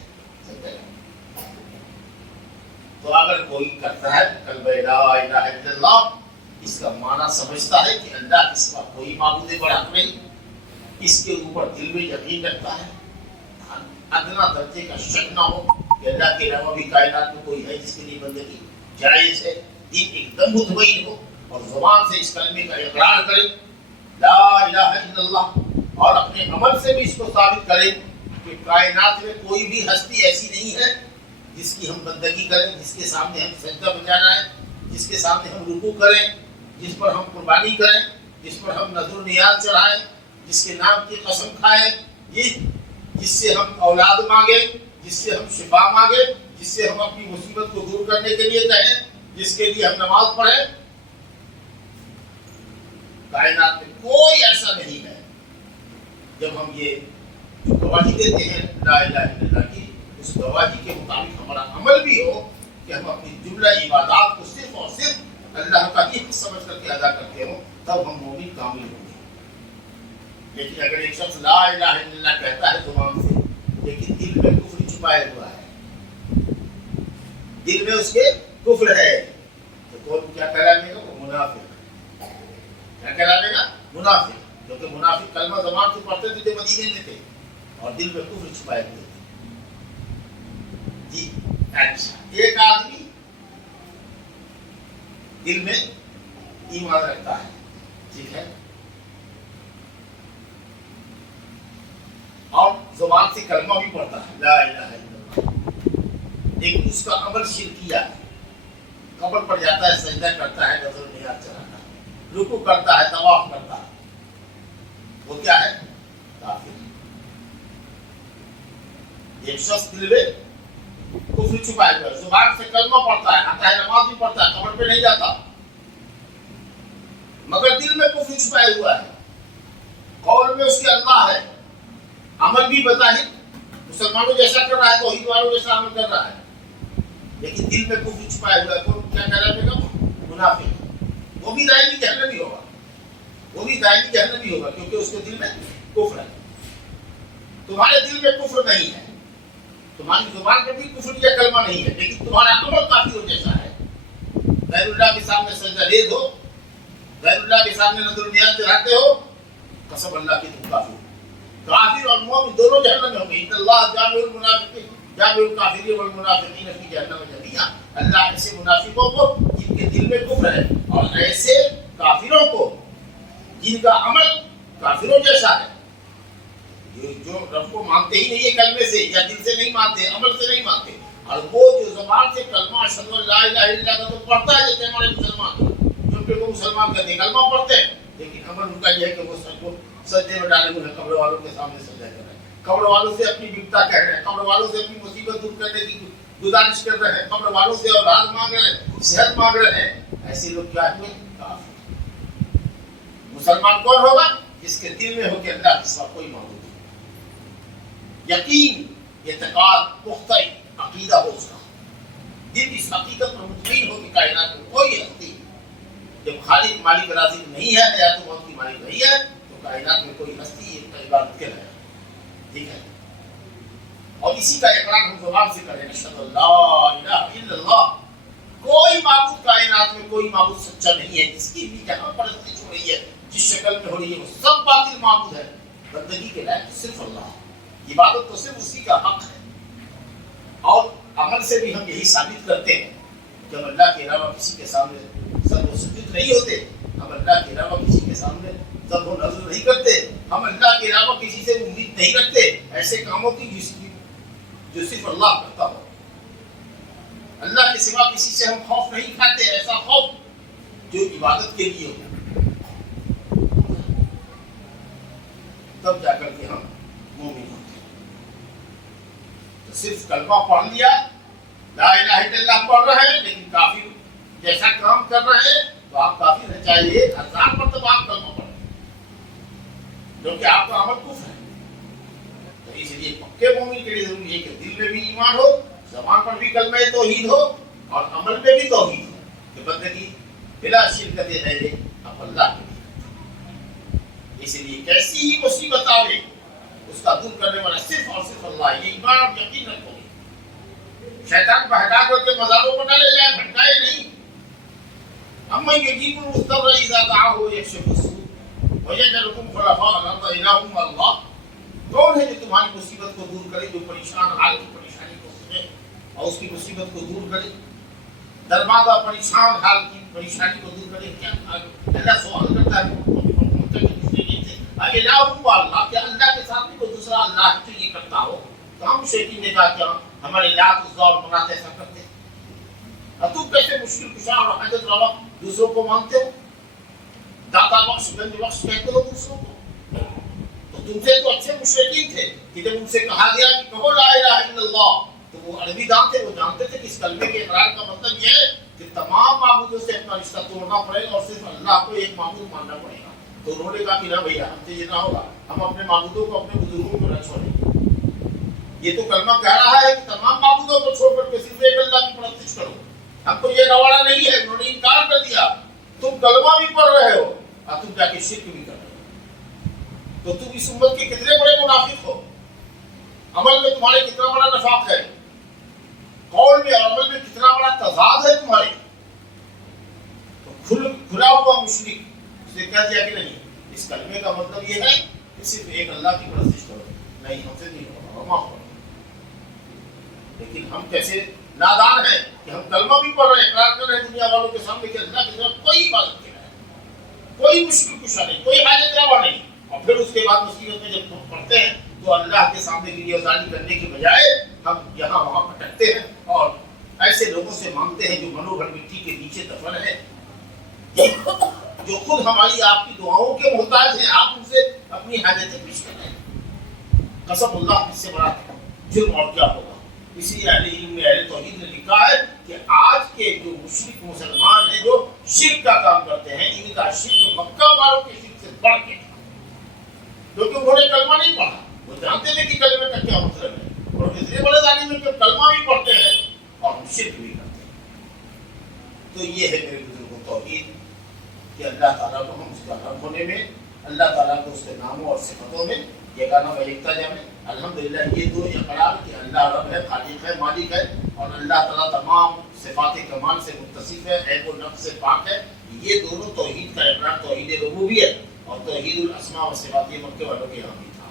تو اگر کوئی کرتا ہے کلمہ لا الہ الا اللہ، اس کا معنی سمجھتا ہے کہ اللہ کے سوا کوئی معبود برحق نہیں، اس کے اوپر دل میں یقین رکھتا ہے، ادنا درجے کا شک نہ ہو کہ اللہ کے علاوہ بھی کائنات میں کوئی ہے جس کے لیے بندگی جائز ہے، دل ایک دم مطمئن ہو اور زبان سے اس کلمے کا اقرار کرے لا الہ الا اللہ، اور اپنے عمل سے بھی اس کو ثابت کرے کہ کائنات میں کوئی بھی ہستی ایسی نہیں ہے جس کی ہم بندگی کریں، جس کے سامنے ہم سجدہ بجانا ہے، جس کے سامنے ہم رکوع کریں، جس پر ہم قربانی کریں، جس پر ہم نذر و نیاز چڑھائیں، جس کے نام کی قسم کھائیں، جس سے ہم اولاد مانگیں، جس سے ہم شفا مانگیں، جس سے ہم اپنی مصیبت کو دور کرنے کے لیے کہیں، جس کے لیے ہم نماز پڑھیں۔ کائنات میں کوئی ایسا نہیں ہے۔ جب ہم یہ گواہی دیتے ہیں لا الہ الا اللہ کی، اس گواہی کے مطابق ہمارا عمل بھی ہو کہ ہم اپنی جملہ عبادات کو صرف اور صرف اللہ کا ہی سمجھ کر کے ادا کرتے ہوں، تب ہم مومن کامل ہوں گے۔ لیکن اگر ایک شخص لا الہ الا اللہ کہتا ہے زبان سے، لیکن دل میں کفر چھپائے ہوا ہے، دل میں اس کے کفر ہے، تو کون کیا کہلائے گا؟ وہ منافق۔ کیا کہلائے گا؟ منافق۔ کیونکہ منافق کلمہ زبان سے پڑھتے تھے جو مدینے میں تھے اور دل میں کفر چھپائے ہوئے تھے۔ جی اچھا، ایک آدمی دل میں ایمان رکھتا ہے، ٹھیک ہے، اور زبان سے کلمہ بھی پڑھتا ہے لا الہ الا اللہ، لیکن اس کا عمل شرکیہ ہے، قبر پر جاتا ہے، سجدہ کرتا ہے، نذر و نیاز چڑھاتا ہے، رکوع کرتا ہے، طواف کرتا ہے، وہ کیا ہے؟ کافر۔ ایک شخص دل میں کفر چھپائے ہوئے، زبان سے کلمہ پڑھتا ہے، آتا ہے، نماز بھی پڑھتا ہے، قبر پہ نہیں جاتا، مگر دل میں کفر چھپائے ہوا ہے، قول میں اس کے اللہ ہے، عمل بھی بظاہر مسلمانوں جیسا کر رہا ہے، توحید والوں جیسا عمل کر رہا ہے، لیکن دل میں کفر چھپائے ہوا ہے۔ کون کیا کہلاتے گا؟ منافق۔ وہ بھی دائمی جہنمی ہوگا، وہ بھی دائمی جہنمی ہوگا، کیونکہ اس کے دل میں کفر ہے۔ تمہارے دل میں کفر نہیں ہے، تمہاری زبان پہ بھی کفر یا کلمہ نہیں ہے، لیکن تمہارا عمل کافروں جیسا ہے۔ غیر اللہ کے سامنے سجدہ ریز ہو، غیر اللہ کے سامنے نذر و نیاز چڑھاتے ہو، قسم اللہ کی تم کافر ہو۔ کافر اور مومن دونوں جہنم میں ہوں گے۔ ان اللہ جامع المنافقین جامع الکافرین والمنافقین فی جہنم جميعا۔ اللہ ایسے منافقوں کو جن کے دل میں کفر ہے اور ایسے کافروں کو جن کا عمل کافروں جیسا ہے، جو رب کو مانتے ہی نہیں ہے کلمے سے، یا دل سے نہیں مانتے، عمل سے نہیں مانتے، اور وہ جو زبان سے کلمہ اشہد ان لا الہ الا اللہ کا تو پڑھتا ہے جیسے ہمارے مسلمان، کیونکہ وہ مسلمان کہتے ہیں کلمہ پڑھتے ہیں، لیکن عمل ان کا یہ ہے کہ وہ سب کو سجدے میں ڈالے ہوئے ہیں، قبر والوں کے سامنے سجدہ کر رہے ہیں، قبر والوں سے اپنی بپتا کہہ رہے ہیں، قبر والوں سے اپنی مصیبت دور کرنے کی گزارش کر رہے ہیں، قبر والوں سے اولاد مانگ رہے ہیں، صحت مانگ رہے ہیں۔ ایسے لوگ کیا ہوئے؟ کافر۔ مسلمان کون ہوگا؟ جس کے دل میں ہو کہ اللہ کے سوا کوئی معبود نہیں، یقین، اعتقاد، پختہ عقیدہ ہو اس کا، دل اس حقیقت پر مطمئن ہو کہ کائنات میں کوئی ہستی جب خالق مالک رازق نہیں ہے، حیات و موت کی مالک نہیں ہے، تو کائنات میں کوئی ہستی عبادت کے لائق، ٹھیک ہے۔ اور اسی کا اقرار ہم زبان سے کریں، اشہد ان لا الہ الا اللہ، کوئی معبود کائنات میں کوئی معبود سچا نہیں ہے، جس کی بھی جہاں پرستی ہو رہی ہے، جس شکل میں ہو رہی ہے، وہ سب باطل معبود ہے، بندگی کے لائق صرف اللہ، عبادت تو صرف اسی کا حق ہے۔ اور عمل سے بھی ہم یہی ثابت کرتے ہیں کہ ہم اللہ کے علاوہ کسی کے سامنے سر و سجود نہیں ہوتے، ہم اللہ کے علاوہ کسی کے سامنے سر و نظر نہیں کرتے، ہم اللہ کے علاوہ کسی سے امید نہیں رکھتے ایسے کاموں کی جو صرف اللہ کرتا ہو۔ اللہ کے سوا کسی سے ہم خوف نہیں کھاتے، ایسا خوف جو عبادت کے لیے ہو، تب جا کر کے ہم مومن ہوتے ہیں۔ تو صرف کلمہ پڑھ لیا، لا الہ الا اللہ پڑھ رہے ہیں لیکن کافر جیسا کام کر رہے ہیں تو آپ کافر ہیں، چاہے 1000 مرتبہ آپ کلمہ پڑھیں کیونکہ آپ کا عمل کفر ہے۔ تو اس لیے پکے مومن کے لیے ضروری ہے کہ دل میں بھی ایمان ہو، زبان پر بھی کلمہ توحید ہو اور عمل میں بھی توحید ہو کہ بندگی بلا شرکت غیر اب اللہ کے لیے۔ اس لیے کیسی ہی مصیبت آئے اس کا دور کرنے والا صرف اور صرف اللہ ہے۔ یہ ایمان اور یقین رکھو گے۔ شیطان بہکا کر کے مزاروں کو ڈالے جائے، بھٹکائے نہیں۔ اما یجیب المضطر اذا دعاه یکشف السوء ویجعلکم خلفاء الارض الہ الا اللہ۔ کون ہے جو تمہاری مصیبت کو دور کرے، جو پریشان حال کی پریشانی کو سنے اور اس کی مصیبت کو دور کرے، درماندہ پریشان حال کی پریشانی کو دور کرے؟ کیا اللہ سوال کرتا ہے الہ الا اللہ، کہ اللہ کے ساتھ بھی کوئی دوسرا اللہ تو یہ کرتا ہو؟ تو ہم شیطان نے کہا کہ ہمارے لات عزا اور منات ایسا کرتے ہیں، اور تم کیسے مشکل کشا اور حاجت روا دوسروں کو مانتے ہو، داتا بخش گنج بخش کہتے ہو دوسروں کو؟ تو تم سے تو اچھے مشرکین تھے کہ جب ان سے کہا گیا کہ کہو لا الہ الا اللہ تو وہ عربی دان تھے، وہ جانتے تھے کہ اس کلمے کے اقرار کا مطلب یہ ہے کہ تمام معبودوں سے اپنا رشتہ توڑنا پڑے گا اور صرف اللہ کو ایک معبود ماننا پڑے گا۔ تو انہوں نے کہا کہ نہ بھیا ہم سے یہ نہ ہوگا، ہم اپنے معبودوں کو اپنے بزرگوں کو نہ چھوڑیں گے۔ یہ تو کلمہ کہہ رہا ہے کہ تمام معبودوں کو چھوڑ کر کے صرف ایک اللہ کی پرستش کرو، ہم کو یہ رواڑا نہیں ہے۔ انہوں نے انکار کر دیا، تم کلمہ بھی پڑھ رہے ہو اور تم جا کے شرک بھی کر رہے ہو، تو تم اس امت کے کتنے بڑے منافق ہو، عمل میں تمہارے کتنا بڑا نفاق ہے، قول میں اور عمل میں کتنا بڑا تضاد ہے تمہارے۔ تو کھلا ہوا مشرک اس نے کہہ دیا کہ نہیں، اس کلمے کا مطلب یہ ہے کہ صرف ایک اللہ کی پرستش کرو، نہیں ہم سے نہیں ہوگا، معاف کرو۔ لیکن ہم کیسے نادان ہیں کہ ہم کلمہ بھی پڑھ رہے ہیں، اقرار کر رہے ہیں دنیا والوں کے سامنے کہ اللہ کے سوا کوئی عبادت نہیں ہے، کوئی مشکل کشا نہیں، کوئی حاجت روا نہیں، اور پھر اس کے بعد مصیبت میں جب پڑھتے ہیں تو اللہ کے سامنے ویڈیو ازاری کرنے کے بجائے ہم یہاں وہاں بھٹکتے ہیں اور ایسے لوگوں سے مانگتے ہیں جو منو بھر مٹی کے نیچے دفن ہے، جو خود ہماری آپ کی دعاؤں کے محتاج ہیں، آپ ان سے اپنی حاجتیں پیش کر رہے ہیں۔ قسم اللہ اس سے بڑا جرم اور کیا ہوگا۔ اسی لیے اہل علم میں اہل توحید نے لکھا ہے کہ آج کے جو مشرک مسلمان ہیں جو شرک کا کام کرتے ہیں، ان کا شرک مکہ والوں کے شرک سے بڑھ کے تھا، کیونکہ انہوں نے کلمہ نہیں پڑھا، وہ جانتے تھے کہ کلمے کا کیا مطلب ہے، اور اتنے بڑے ظالم ہیں کہ کلمہ بھی پڑھتے ہیں اور شرک بھی کرتے ہیں۔ تو یہ ہے میرے بزرگوں توحید کہ اللہ تعالیٰ کو ہم اس کا رب ہونے میں، اللہ تعالیٰ کو اس کے ناموں اور صفتوں میں یگانہ و یکتا جانے۔ الحمدللہ یہ دو اقرار کہ اللہ رب ہے، خالق ہے، مالک ہے، اور اللہ تعالیٰ تمام صفات کمال سے متصف ہے، عیب و نقص سے پاک ہے، یہ دونوں توحید کا اقرار توحید ربوبیت اور توحید الاسماء و صفات یہ مکے والوں کے یہاں بھی تھا،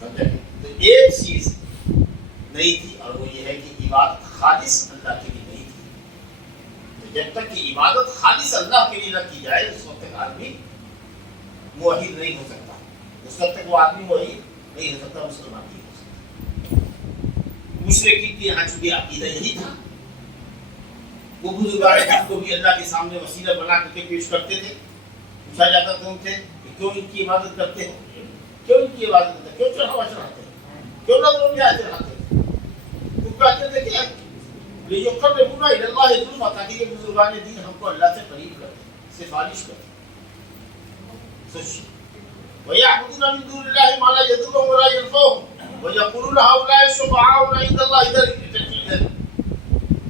سمجھے؟ تو ایک چیز نہیں تھی اور وہ یہ ہے کہ عبادت خالص اللہ کے لیے نہیں تھی۔ جب تک کہ عبادت خالص اللہ کے لیے نہ کی جائے اس وقت تک آدمی موحد نہیں ہو سکتا، اس وقت تک وہ آدمی موحد نہیں ہو سکتا، مسلمان نہیں ہو سکتا۔ مشرکین کے یہاں چونکہ عقیدہ یہی تھا، وہ بزرگان دین کو بھی اللہ کے سامنے وسیلہ بنا کر کے پیش کرتے تھے۔ پوچھا جاتا تھا ان سے کہ کیوں ان کی عبادت کرتے ہو، کیوں ان کی عبادت کرتے، کیوں چڑھاوا چڑھاتے ہیں، کیوں نظروں میں آئے چڑھاتے ہیں؟ تو کہتے تھے کہ لِيُقَرِّبُونَا إِلَى اللَّهِ زُلْفَىٰ، تاکہ یہ بزرگان دین ہم کو اللہ سے قریب کرتے، سفارش کرتے۔ وَيَعْبُدُونَ مِن دُونِ اللَّهِ مَا لَا يَضُرُّهُمْ وَلَا يَنفَعُهُمْ وَيَقُولُونَ هَؤُلَاءِ شُفَعَاؤُنَا عِندَ اللَّهِ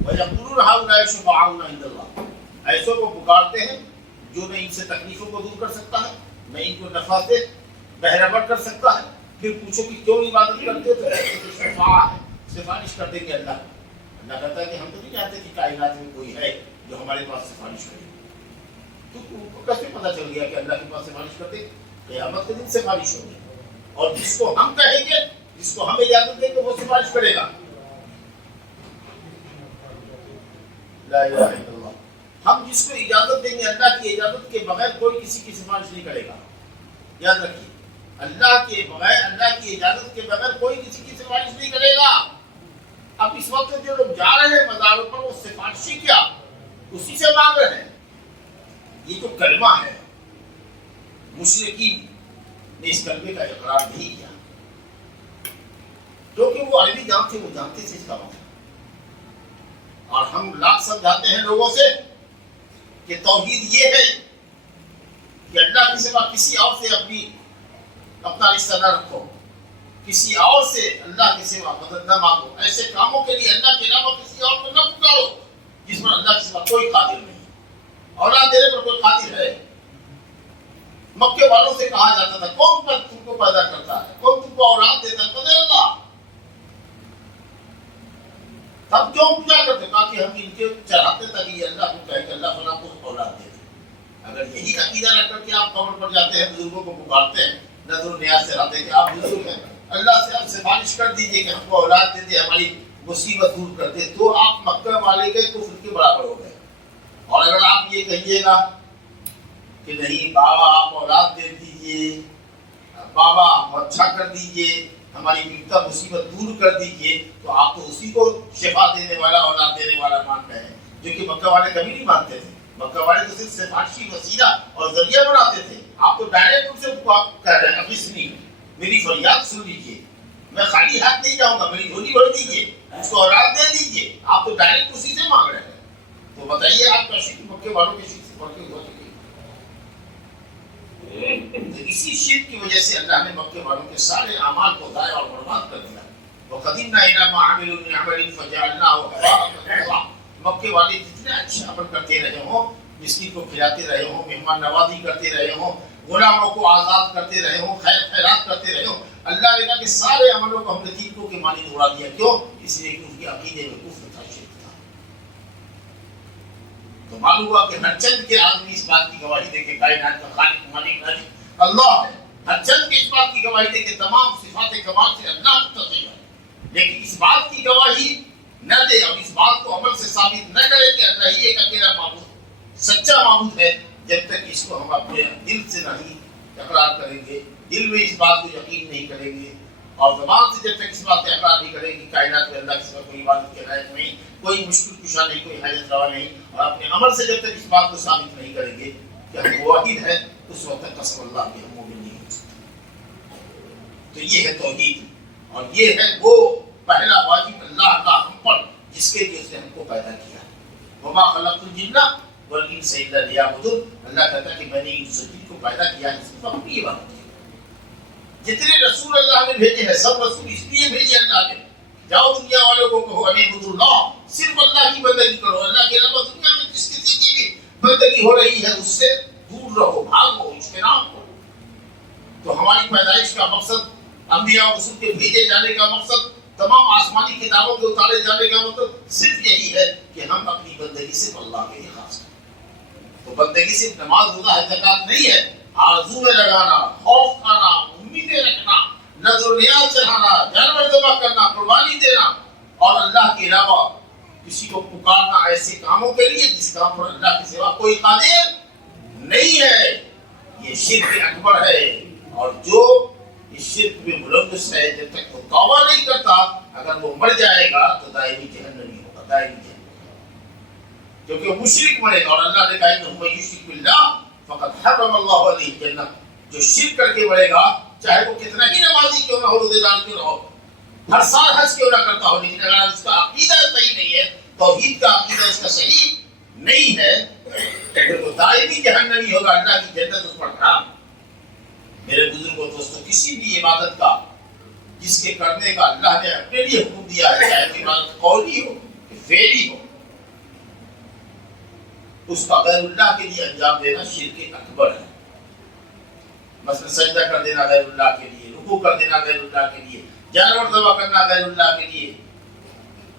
وَيَقُولُونَ هَؤُلَاءِ شُفَعَاؤُنَا عِندَ اللَّهِ، ایسوں کو پکارتے ہیں جو نہ ان سے تکلیفوں کو دور کر سکتا ہے، نہ ان کو نفع سے بہرہ کر سکتا ہے۔ پھر پوچھو کہ کیوں عبادت کرتے ہو، تو شفاعہ ہے، سفارش کر دیں گے اللہ۔ اللہ کہتا ہے کہ ہم تو نہیں چاہتے کہ کائنات میں کوئی ہے جو ہمارے پاس سفارش کرے۔ تو ان کو کیسے پتا چل گیا کہ اللہ کے پاس سفارش کرتے؟ قیامت کے دن سفارش ہوگی، اور جس کو ہم کہیں گے جس کو ہم اجازت دیں گے وہ سفارش کرے گا. لا الہ الا اللہ. ہم جس کو اجازت دیں گے اللہ کی اجازت کے بغیر کوئی کسی کی سفارش نہیں کرے گا. یاد رکھیے اللہ کے بغیر اللہ کی اجازت کے بغیر کوئی کسی کی سفارش نہیں کرے گا. اب اس وقت جو لوگ جا رہے ہیں مزاروں پر وہ سفارشی کیا اسی سے مانگ رہے ہیں. یہ جو کلمہ ہے مشرکین نے اس کلمے کا اقرار نہیں کیا کیونکہ وہ عربی جانتے وہ جانتے تھے اس کا مطلب. اور ہم لاکھ سمجھاتے ہیں لوگوں سے کہ توحید یہ ہے کہ اللہ کے سوا کسی اور سے اپنا رشتہ نہ رکھو, کسی اور سے اللہ کے سوا مدد نہ مانگو, ایسے کاموں کے لیے اللہ کے علاوہ کسی اور کو نہ پکارو جس پر اللہ کے سوا کوئی قادر نہیں. اولاد دینے پر کوئی قادر ہے. مکے والوں سے کہا جاتا تھا کون پر تم کو پیدا کرتا ہے, کون تم کو اولاد دیتا ہے؟ قدر اللہ. تب کیوں پوجا کرتے؟ کہا کہ ہم ان کے چڑھاتے تاکہ یہ اللہ کو کہے کہ اللہ فلاں کو اولاد دے دے. اگر یہی عقیدہ رکھ کر کے آپ قبر پر جاتے ہیں بزرگوں کو پکارتے ہیں نظر و نیاز سے رہتے ہیں کہ آپ بزرگ ہیں اللہ سے آپ سفارش کر دیجئے کہ ہم کو اولاد دے دے ہماری مصیبت دور کر دے, تو آپ مکہ والے کے کفر کے برابر ہو گئے. اور اگر آپ یہ کہیے گا کہ نہیں بابا آپ اولاد دے دیجئے, بابا آپ اچھا کر دیجئے, ہماری بیٹا مصیبت دور کر دیجئے, تو آپ تو اسی کو شفا دینے والا اولاد دینے والا مان رہے ہیں جو کہ مکہ والے کبھی نہیں مانتے تھے. مکہ والے تو صرف سفارشی وسیلہ اور ذریعہ بناتے تھے. آپ تو ڈائریکٹ ان سے کہہ رہے ہیں ابھی سنیے میری فریاد سن لیجیے, میں خالی ہاتھ نہیں جاؤں گا, میری جھولی بھر دیجیے, اس کو اولاد دے دیجیے. آپ تو ڈائریکٹ اسی سے مانگ رہے ہیں. تو بتائیے آپ کا شرک مکے والوں کے شرک سے بڑھ کے ہوا تو اسی شرک کی وجہ سے اللہ نے مکے والوں کے سارے اعمال کو ضائع اور برباد کر دیا. وَقَدِمْنَا إِلَىٰ مَا عَمِلُوا مِنْ عَمَلٍ فَجَعَلْنَاهُ هَبَاءً مَنثُورًا. مکے والے جتنے اچھے عمل کرتے رہے ہوں, مسکین کو کھلاتے رہے ہوں, مہمان نوازی کرتے رہے ہوں, غلاموں کو آزاد کرتے رہے ہوں, خیر خیرات کرتے رہے ہوں, اللہ نے کہا کہ سارے عملوں کو ہم نے تینوں کے معنی اڑا دیا. کیوں؟ اس لیے کہ ان کے عقیدے میں کفر تھا, شرک تھا. تو معلوم ہوا کہ ہر چند کے آدمی اس بات کی گواہی دے کہ کائنات کا خالق مالک اللہ ہے. ہر چند کے اس بات کی گواہی دے کہ تمام صفات کمال سے اللہ متصف ہے. لیکن اس بات کی گواہی نہ دے اور اس بات کو عمل سے ثابت نہ کرے کہ اللہ ہی ایک اکیلا معبود سچا معبود ہے, جب تک اس کو ہم اپنے دل سے نہیں اقرار کریں گے, دل میں اس بات کو یقین نہیں کریں گے, اور زبان سے جب تک اس بات کا اقرار نہیں کریں گے کائنات میں اللہ کے سوا کوئی عبادت کے لائق نہیں, کوئی مشکل کشا نہیں, کوئی حاجت روا نہیں, اور اپنے عمل سے جب تک اس بات کو ثابت نہیں کریں گے کہ ہم واحد ہے, اس وقت تک قسم اللہ کے ہم مومن نہیں ہو سکتے. تو یہ ہے توحید, اور یہ ہے وہ پہلا واجب اللہ کا ہم پر جس کے لیے اس نے ہم کو پیدا کیا. وما خلقت الجن والانس الا لیعبدون. اللہ کہتا ہے کہ میں نے انس و جن کو پیدا کیا ہے صرف اپنی عبادت کے لیے. جتنے رسول اللہ نے بھیجے ہیں سب رسول اس لیے بھیجے اللہ نے, جاؤ دنیا والوں کو کہو ان اعبدوا اللہ, صرف اللہ کی بندگی کرو, اللہ کے علاوہ دنیا میں جس کسی کی بھی بندگی ہو رہی ہے اس سے دور رہو, بھاگو, اجتناب کرو. تو ہماری پیدائش کا مقصد, انبیاء اور رسول کے بھیجے جانے کا مقصد, تمام آسمانی کتابوں کے اتارے جانے کا مطلب صرف یہی ہے کہ ہم اپنی بندگی صرف اللہ کے لیے خاص کریں. تو بندگی صرف نماز روزہ زکات نہیں ہے, آرزو میں لگانا, خوف کھانا, امیدیں رکھنا, نذر و نیاز چڑھانا, جانور ذبح کرنا, قربانی دینا, اور اللہ کے علاوہ کسی کو پکارنا ایسے کاموں کے لیے جس کام پر اللہ کے سوا کوئی قادر نہیں ہے. یہ شرک اکبر ہے, اور جو اس شرک میں ملوث ہے جب تک وہ توبہ نہیں کرتا, اگر وہ مر جائے گا تو دائمی جہنمی ہوگا, دائمی جہنمی, کیونکہ وہ مشرک مرے گا. اور اللہ نے کہا انہ من یشرک باللہ فقد حرم اللہ علیہ الجنہ. جو شرک کر کے مرے گا چاہے وہ کتنا ہی نمازی کیوں نہ ہو, روزے دار کیوں نہ ہو, ہر سال حج کیوں نہ کرتا ہو, لیکن اگر اس کا عقیدہ صحیح نہیں ہے, توحید کا عقیدہ اس کا صحیح نہیں ہے, پھر وہ دائمی جہنمی ہوگا, اللہ کی جنت اس پر حرام. میرے بزرگوں دوستوں, کسی بھی عبادت کا جس کے کرنے کا اللہ نے اپنے لیے حکم دیا ہے, چاہے وہ عبادت قولی ہو فعلی ہو, اس کا غیر اللہ کے لیے انجام دینا شرک اکبر ہے. مثلا سجدہ کر دینا غیر اللہ کے لیے, رکوع کر دینا غیر اللہ کے لیے, جانور ذبح کرنا غیر اللہ کے لیے,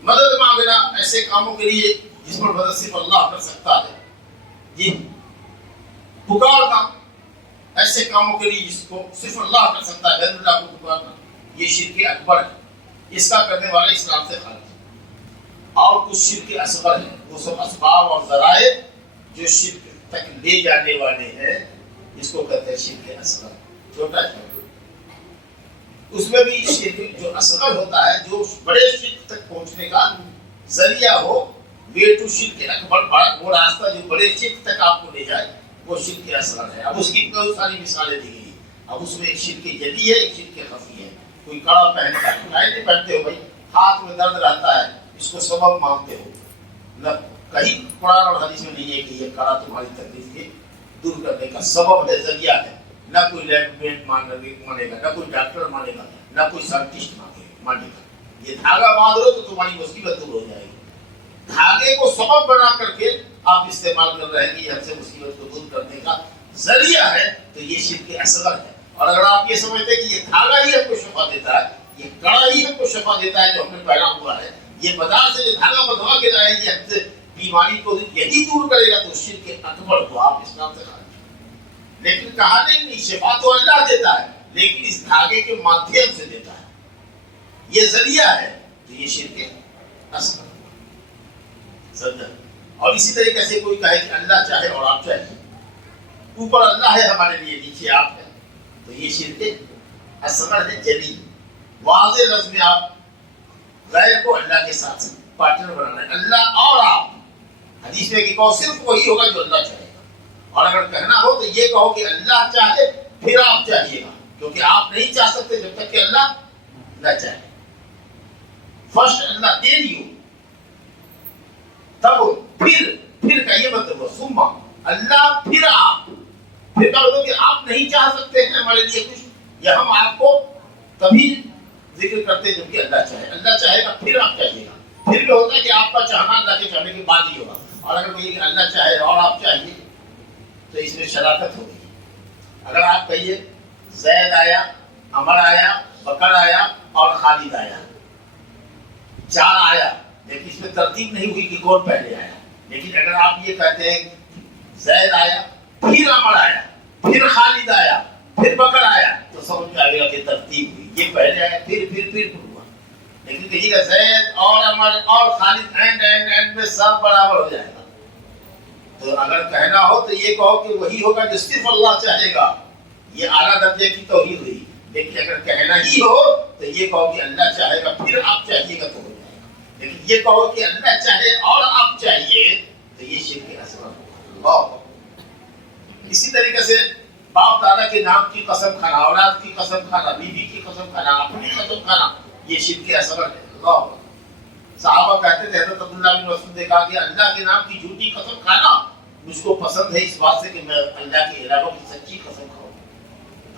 مدد مانگنا ایسے کاموں کے لیے جس پر مدد صرف اللہ کر سکتا ہے, جی پکارنا ایسے کاموں کے لیے جس کو صرف اللہ کر سکتا ہے, غیر اللہ کو پکارنا, یہ شرک اکبر ہے، اس کا کرنے والا اسلام سے خارج ہے۔ اور کچھ شرک اصغر ہے، وہ سب اسباب اور ذرائع جو شرک تک لے جانے والے ہیں، اس کو کہتے ہیں شرک اصغر، چھوٹا شرک۔ اس میں بھی شرک جو اصغر ہوتا ہے، جو بڑے شرک تک پہنچنے کا ذریعہ ہو، وے ٹو شرک اکبر، وہ راستہ جو بڑے شرک تک آپ کو لے جائے، وہ شرک اصغر ہے۔ اب اس کی بہت ساری مثالیں دی گئی۔ اب اس میں ایک شرک جلی ہے، ایک شرک خفی ہے۔ کوئی کڑا پہنتا ہے، کڑائی نہیں پہنتے ہو بھائی، ہاتھ میں درد رہتا ہے، اس کو سبب مانتے ہو، نہ کہیں قرآن اور حدیث میں نہیں ہے کہ یہ کڑا تمہاری تکلیف کے دور کرنے کا سبب ہے، ذریعہ ہے۔ نہ کوئی لیبورٹری مانے گا، نہ کوئی ڈاکٹر مانے گا، نہ کوئی سائنٹسٹ مانے گا۔ یہ دھاگا باندھ لو تو تمہاری مصیبت دور ہو جائے گی۔ دھاگے کو سبب بنا کر کے آپ استعمال کر رہے ہیں کہ یہ ہم سے مصیبت کو دور کرنے کا ذریعہ ہے، تو یہ شرک اصغر ہے۔ اور اگر آپ یہ سمجھتے ہیں کہ یہ دھاگا ہی ہم کو شفا دیتا ہے، یہ کڑا ہی ہم کو شفا دیتا ہے جو ہم نے پہنا ہوا ہے، یہ بازار سے جو دھاگا بندھوا کے لائے یہ ہم سے بیماری کو یہی دور کرے گا، تو شرک اکبر کو آپ اسلام سے خارج۔ لیکن کہا نہیں شفا تو اللہ دیتا ہے، لیکن اس دھاگے کے مادھیم سے دیتا ہے، یہ ذریعہ ہے، تو یہ شرک اصغر۔ اور اسی طریقے سے کوئی کہے کہ اللہ چاہے اور آپ چاہیے، اوپر اللہ ہے ہمارے لیے، نیچے آپ ہے، تو یہ شرک اصغر ہے، جلی واضح لفظ میں آپ غیر کو اللہ کے ساتھ پارٹنر بنانا ہے، اللہ اور آپ۔ حدیث میں کہ کہو صرف وہی ہوگا جو اللہ چاہے گا، اور اگر کہنا ہو تو یہ کہو کہ اللہ چاہے پھر آپ چاہیے گا، کیونکہ آپ نہیں چاہ سکتے جب تک کہ اللہ نہ چاہے۔ فرسٹ اللہ دے دیو، تب پھر کا یہ مطلب ثم اللہ پھر آپ، پھر کا مطلب کہ آپ نہیں چاہ سکتے ہیں ہمارے لیے کچھ، یا ہم آپ کو تبھی ذکر کرتے جب کہ اللہ چاہے۔ اللہ چاہے گا پھر آپ چاہیے گا، پھر بھی ہوتا ہے کہ آپ کا چاہنا اللہ کے چاہنے کے بعد ہی ہوگا۔ اور اگر کہیے کہ اللہ چاہے اور آپ چاہیے تو اس میں شراکت ہوگی۔ اگر آپ کہیے زید آیا، عمر آیا، بکر آیا اور خالد آیا، چار آیا، لیکن اس میں ترتیب نہیں ہوئی کہ کون پہلے آیا۔ لیکن اگر آپ یہ کہتے ہیں زید آیا، پھر عمر آیا، پھر خالد آیا، پھر بکر آیا، تو سمجھ میں آئے گا کہ ترتیب ہوئی، یہ پہلے آیا پھر ہوا۔ لیکن کہیے گا زید اور عمر اور خالد اینڈ میں سب برابر ہو جائے گا، تو اگر کہنا ہو تو یہ کہو کہ وہی ہوگا جو صرف اللہ چاہے گا، یہ اعلیٰ درجے کی توحید ہوئی۔ لیکن اگر کہنا ہی ہو تو یہ کہو کہ اللہ چاہے گا پھر آپ چاہیے گا تو ہو جائے گا۔ لیکن یہ کہو کہ اللہ چاہے اور آپ چاہیے تو یہ شرک اصغر ہوگا۔ اسی طریقے سے باپ دادا کے نام کی قسم کھانا، اولاد کی قسم کھانا، بیوی کی قسم کھانا، اپنی قسم کھانا، یہ شرک اصغر ہے۔ اللہ صحابہ کہتے تھے، حضرت عبداللہ بن مسعود نے کہا کہ اللہ کے نام کی جھوٹی قسم کھانا مجھ کو پسند ہے اس بات سے کہ میں اللہ کے علاوہ کی سچی قسم کھاؤں۔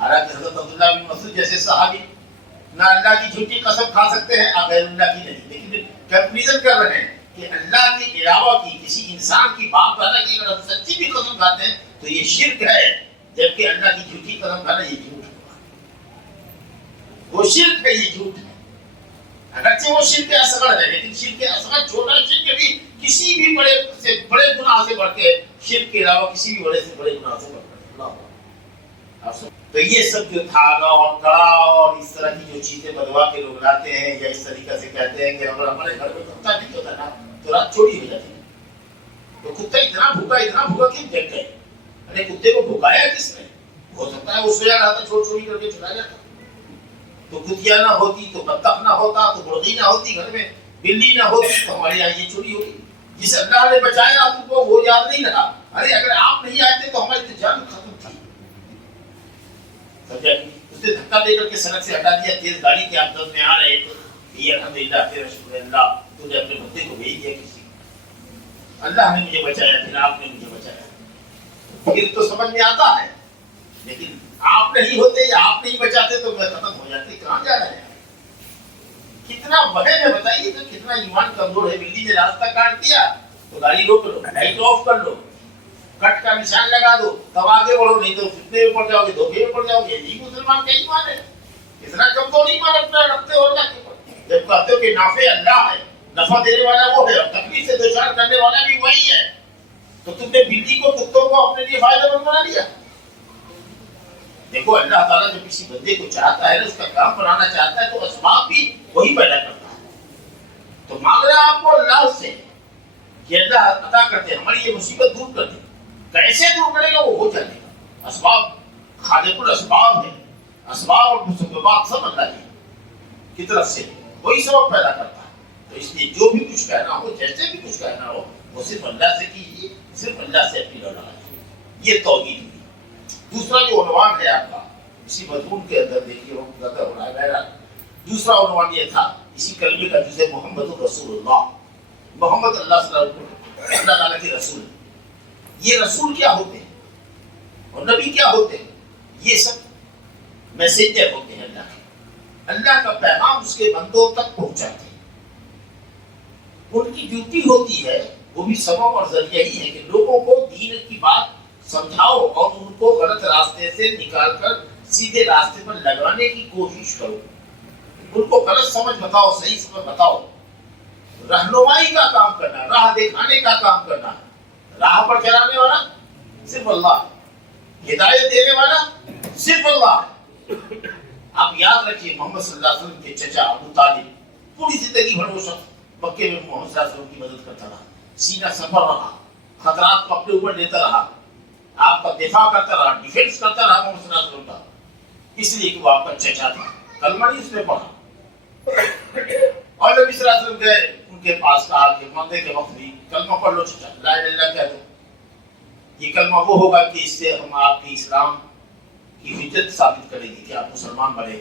حالانکہ حضرت عبداللہ بن مسعود جیسے صحابی نہ اللہ کی جھوٹی قسم کھا سکتے ہیں اور غیر اللہ کی نہیں، لیکن کنفیوژن کر رہے ہیں کہ اللہ کے علاوہ کی کسی انسان کی، باپ دادا کی اگر ہم سچی بھی قسم کھاتے ہیں تو یہ شرک ہے، جبکہ اللہ کی جھوٹی قسم کھانا یہ جھوٹ ہے، وہ شرک ہے، یہ جھوٹ ہے۔ اگرچہ وہ شرک اصغر ہے، لیکن شرک اصغر چھوٹا شرک بھی کسی بھی بڑے سے بڑے گناہ سے بڑھ کے، شرک کے علاوہ کسی بھی بڑے سے بڑے گناہ سے بڑھ کے۔ تو یہ سب جو دھاگا اور کڑا اور اس طرح کی جو چیزیں بدوا کے لوگ لاتے ہیں، یا اس طریقے سے کہتے ہیں کہ اگر ہمارے گھر میں کتا نہیں ہوتا نا تو رات چوری ہو جاتی ہے، تو کتا اتنا بھوکا کیوں جگ گئے؟ ارے کتے کو بھگایا کس نے؟ ہو سکتا ہے وہ سویا رہا تھا، چوری کر کے چلا جاتا۔ تو کتیا نہ ہوتی تو بطخ نہ ہوتا، تو مرغی نہ ہوتی گھر میں، بلی نہ ہوتی تو ہمارے یہاں یہ چوری ہوگی۔ جس اللہ نے بچایا آپ کو وہ یاد نہیں رہا، ارے اگر آپ نہیں آئے تھے تو ہماری تو جان ختم تھی۔ سمجھا؟ اس نے دھکا دے کر کے سڑک سے ہٹا دیا، تیز گاڑی کے آپ میں آ رہے تو یہ الحمدللہ تیرا شکر اللہ، تو نے اپنے بندے کو بھیج دیا کسی کو، اللہ نے مجھے بچایا، پھر آپ نے مجھے بچایا، پھر تو سمجھ میں آتا ہے۔ لیکن آپ نہیں ہوتے یا آپ نہیں بچاتے تو میں ختم ہو جاتے، کہاں جا رہے ہیں؟ کتنا وہم ہے بتائیے، تو کتنا ایمان کمزور ہے۔ بلی نے راستہ کاٹ دیا تو گاڑی روک لو، لائٹ آف کر لو، کٹ کا نشان لگا دو، تب آگے بڑھو، نہیں تو فتنے میں پڑ جاؤ گے، دھوکے میں پڑ جاؤ گے۔ یہی مسلمان کا ایمان ہے۔ اتنا کمزور ایمان اپنا رکھتے ہو جا کے، جب کہتے ہو کہ نافع اللہ ہے، نفع دینے والا وہ ہے اور تکلیف سے دوچار کرنے والا بھی وہی ہے، تو تم نے بلی کو، کتوں کو اپنے لیے فائدہ مند بنا لیا۔ دیکھو اللہ تعالیٰ جب کسی بندے کو چاہتا ہے نا، اس کا کام بنانا چاہتا ہے تو اسباب بھی وہی پیدا کرتا ہے. تو مانگ رہے ہیں آپ کو اللہ سے کہ اللہ عطا کرتے ہماری یہ مصیبت دور کر دے. کیسے دور کرے گا وہ ہو جائے گا. اسباب خالق الاسباب ہے، اسباب اور مسببات سب اللہ کی طرف سے وہی سبب پیدا کرتا ہے. تو اس لیے جو بھی کچھ کہنا ہو، جیسے بھی کچھ کہنا ہو، وہ صرف اللہ سے کیجیے، صرف اللہ سے اپنی لڑ لگائیے. یہ توحید ہوئی. دوسرا جو عنوان ہے آپ کا اسی مضمون کے اندر دیکھیے وہ زیادہ ہو رہا ہے بہرحال. دوسرا عنوان یہ تھا اسی کلمے کا جزء محمد رسول اللہ. محمد اللہ صلی اللہ علیہ وسلم اللہ تعالیٰ کے رسول. یہ رسول کیا ہوتے ہیں اور نبی کیا ہوتے ہیں؟ یہ سب میسنجر ہوتے ہیں اللہ کے. اللہ کا پیغام اس کے بندوں تک پہنچاتے ہیں. ان کی ڈیوٹی ہوتی ہے، وہ بھی سبب اور ذریعہ ہی ہے کہ لوگوں کو دین کی بات سمجھاؤ اور ان کو غلط راستے سے نکال کر سیدھے راستے پر لگانے کی کوشش کرو. ان کو غلط سمجھ بتاؤ، صحیح سمجھ بتاؤ. رہنمائی کا کام کرنا، راہ دکھانے کا کام کرنا. راہ پر چلانے والا صرف اللہ، ہدایت دینے والا صرف اللہ. آپ یاد رکھیے محمد صلی اللہ علیہ وسلم کے چچا ابو طالب پوری زندگی بھر وہ شخص مکے میں محمد صلی اللہ علیہ وسلم کی مدد کرتا رہا، سینہ سفر رہا، خطرات کو اپنے اوپر لیتا رہا، آپ کا دفاع کرتا رہا، ڈیفینس کرتا رہا محمد صلی اللہ علیہ وسلم کا. اس لیے کہ وہ آپ کا چچا تھا. کلمہ نہیں اس نے پڑھا. اور نبی صلی اللہ علیہ وسلم گئے ان کے پاس، کہا کہ مرنے کے وقت بھی کلمہ پڑھ لو چچا، لا الہ الا اللہ کہہ دو. یہ کلمہ وہ ہوگا کہ اس سے ہم آپ کی اسلام کی حجت ثابت کرے گی کہ آپ مسلمان بنے.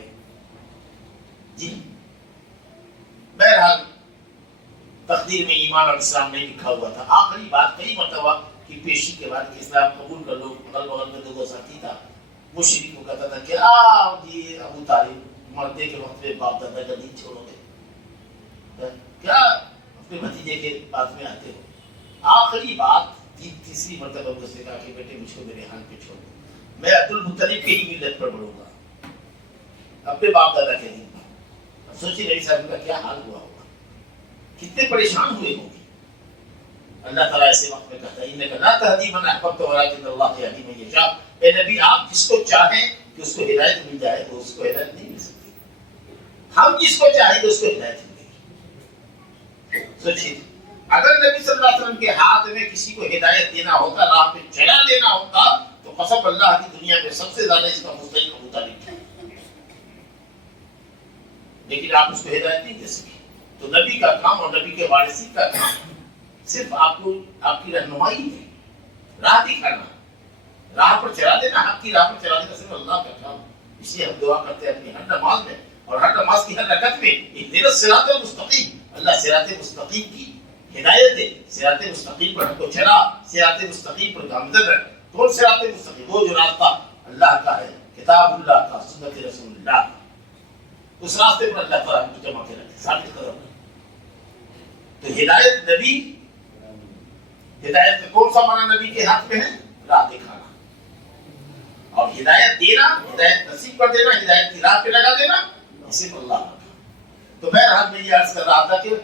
جی بہرحال تقدیر میں ایمان اور اسلام نہیں لکھا ہوا تھا. آخری بات کئی مرتبہ کی پیشی کے بعد کہ اسلام قبول کر لو، بغل بغل میں دو ساتھی تھا، مشرک کو کہتا تھا کہ جی ابو طالب مرنے کے وقت میں باپ دادا کا دین چھوڑو گے، کیا اپنے بھتیجے کے بات میں آتے ہو. آخری بات تیسری مرتبہ اس نے کہا کہ بیٹے مجھ کو میرے حال پہ چھوڑ دو، میں عبد المطلب کی ہی ملت پر بڑھوں گا، اپنے باپ دادا کے دین پر. اب سوچیے نبی صاحب کا کیا حال ہوا ہوگا، کتنے پریشان ہوئے ہوں گے. اللہ تعالیٰ ایسے وقت میں کہتا ہے انک لا تہدی من احببت ولکن اللہ یہدی من یشاء. اے نبی آپ جس کو چاہیں کہ اس کو ہدایت مل جائے تو اس کو ہدایت نہیں مل سکتی. ہم جس کو چاہیں تو اس کو ہدایت ملے گی. سوچیے اگر نبی صلی اللہ علیہ وسلم کے ہاتھ میں کسی کو ہدایت دینا ہوتا، راہ پہ چلا دینا ہوتا، تو قسم اللہ کی دنیا میں سب سے زیادہ اس کا مستحق ابو طالب تھا. لیکن آپ اس کو ہدایت نہیں دے سکے. تو نبی کا کام اور نبی کے وارثین کا کام صرف آپ کو آپ کی رہنمائی ہے، راہ دکھانا، راہ پر چلا دینا، حق کی راہ پر چلا دینا صرف اللہ کا کام. اس لیے ہم دعا کرتے ہیں اپنی ہر نماز میں اور ہر نماز کی ہر رکعت میں اہدنا الصراط المستقیم. اللہ صراط مستقیم کی ہدایت دے، صراط مستقیم پر ہم کو چلا، صراط مستقیم پر گامزن رکھ. کون صراط مستقیم؟ وہ جو راستہ اللہ کا ہے، کتاب اللہ کا، سنت رسول اللہ، اس راستے پر اللہ تعالیٰ ہم کو جمع کے رکھے، ثابت قدم. تو ہدایت نبی، ہدایت کا کون سا معنی نبی کے ہاتھ میں ہے؟ راہ دکھانا. اور ہدایت دینا، ہدایت نصیب کر دینا، ہدایت کی راہ پہ لگا دینا صرف اللہ کا. تو بہرحال میں یہ عرض کر رہا تھا کہ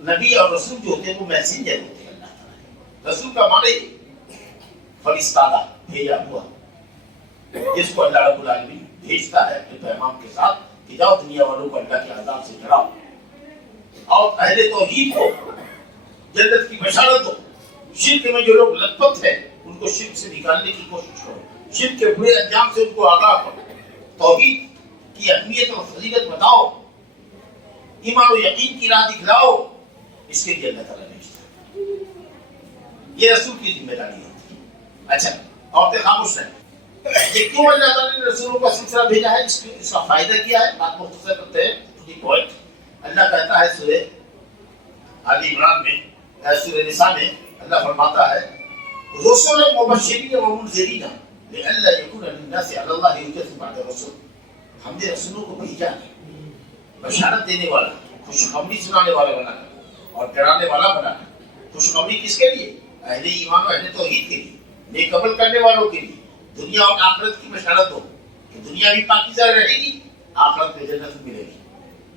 نبی اور رسول جو ہوتے ہیں وہ میسنجر ہوتے ہیں اللہ تعالیٰ. رسول کا معنی فرستادہ، بھیجا ہوا، جس کو اللہ رب العالمین بھیجتا ہے اپنے پیغام کے ساتھ کہ جاؤ دنیا والوں کو اللہ کے عذاب سے ڈراؤ اور اہل توحید کو جنت کی بشارت دو. شرک میں جو لوگ لت پت ہیں ان کو شرک سے نکالنے کی کوشش کرو، شرک کے برے انجام سے ان کو آگاہ کرو، توحید کی اہمیت اور فضیلت بتاؤ، ایمان و یقین کی راہ دکھلاؤ. اس کے لیے اللہ تعالیٰ نے بھیجتا ہے. یہ رسول کی ذمہ داری ہوتی ہے. اچھا عورتیں خاموش رہیں. یہ کیوں اللہ تعالیٰ نے رسولوں کا سلسلہ بھیجا ہے، اس کا فائدہ کیا ہے، بات مختصر کرتے ہیں. پوائنٹ اللہ کہتا ہے سورہ آل عمران میں، سورہ نساء میں اللہ فرماتا ہے رسول مبشرین و منذرین لئلا یکون للناس علی اللہ حجۃ بعد الرسل. ہم نے رسولوں کو بھیجا ہے بشارت دینے والا، خوشخبری سنانے والا بنا کر اور ڈرانے والا بنا کر. خوشخبری کس کے لیے؟ اہل ایمان و اہل توحید کے لیے، نیک عمل کرنے والوں کے لیے. دنیا اور آخرت کی بشارت ہو کہ دنیا بھی پاکیزہ رہے گی، آخرت میں جنت ملے گی.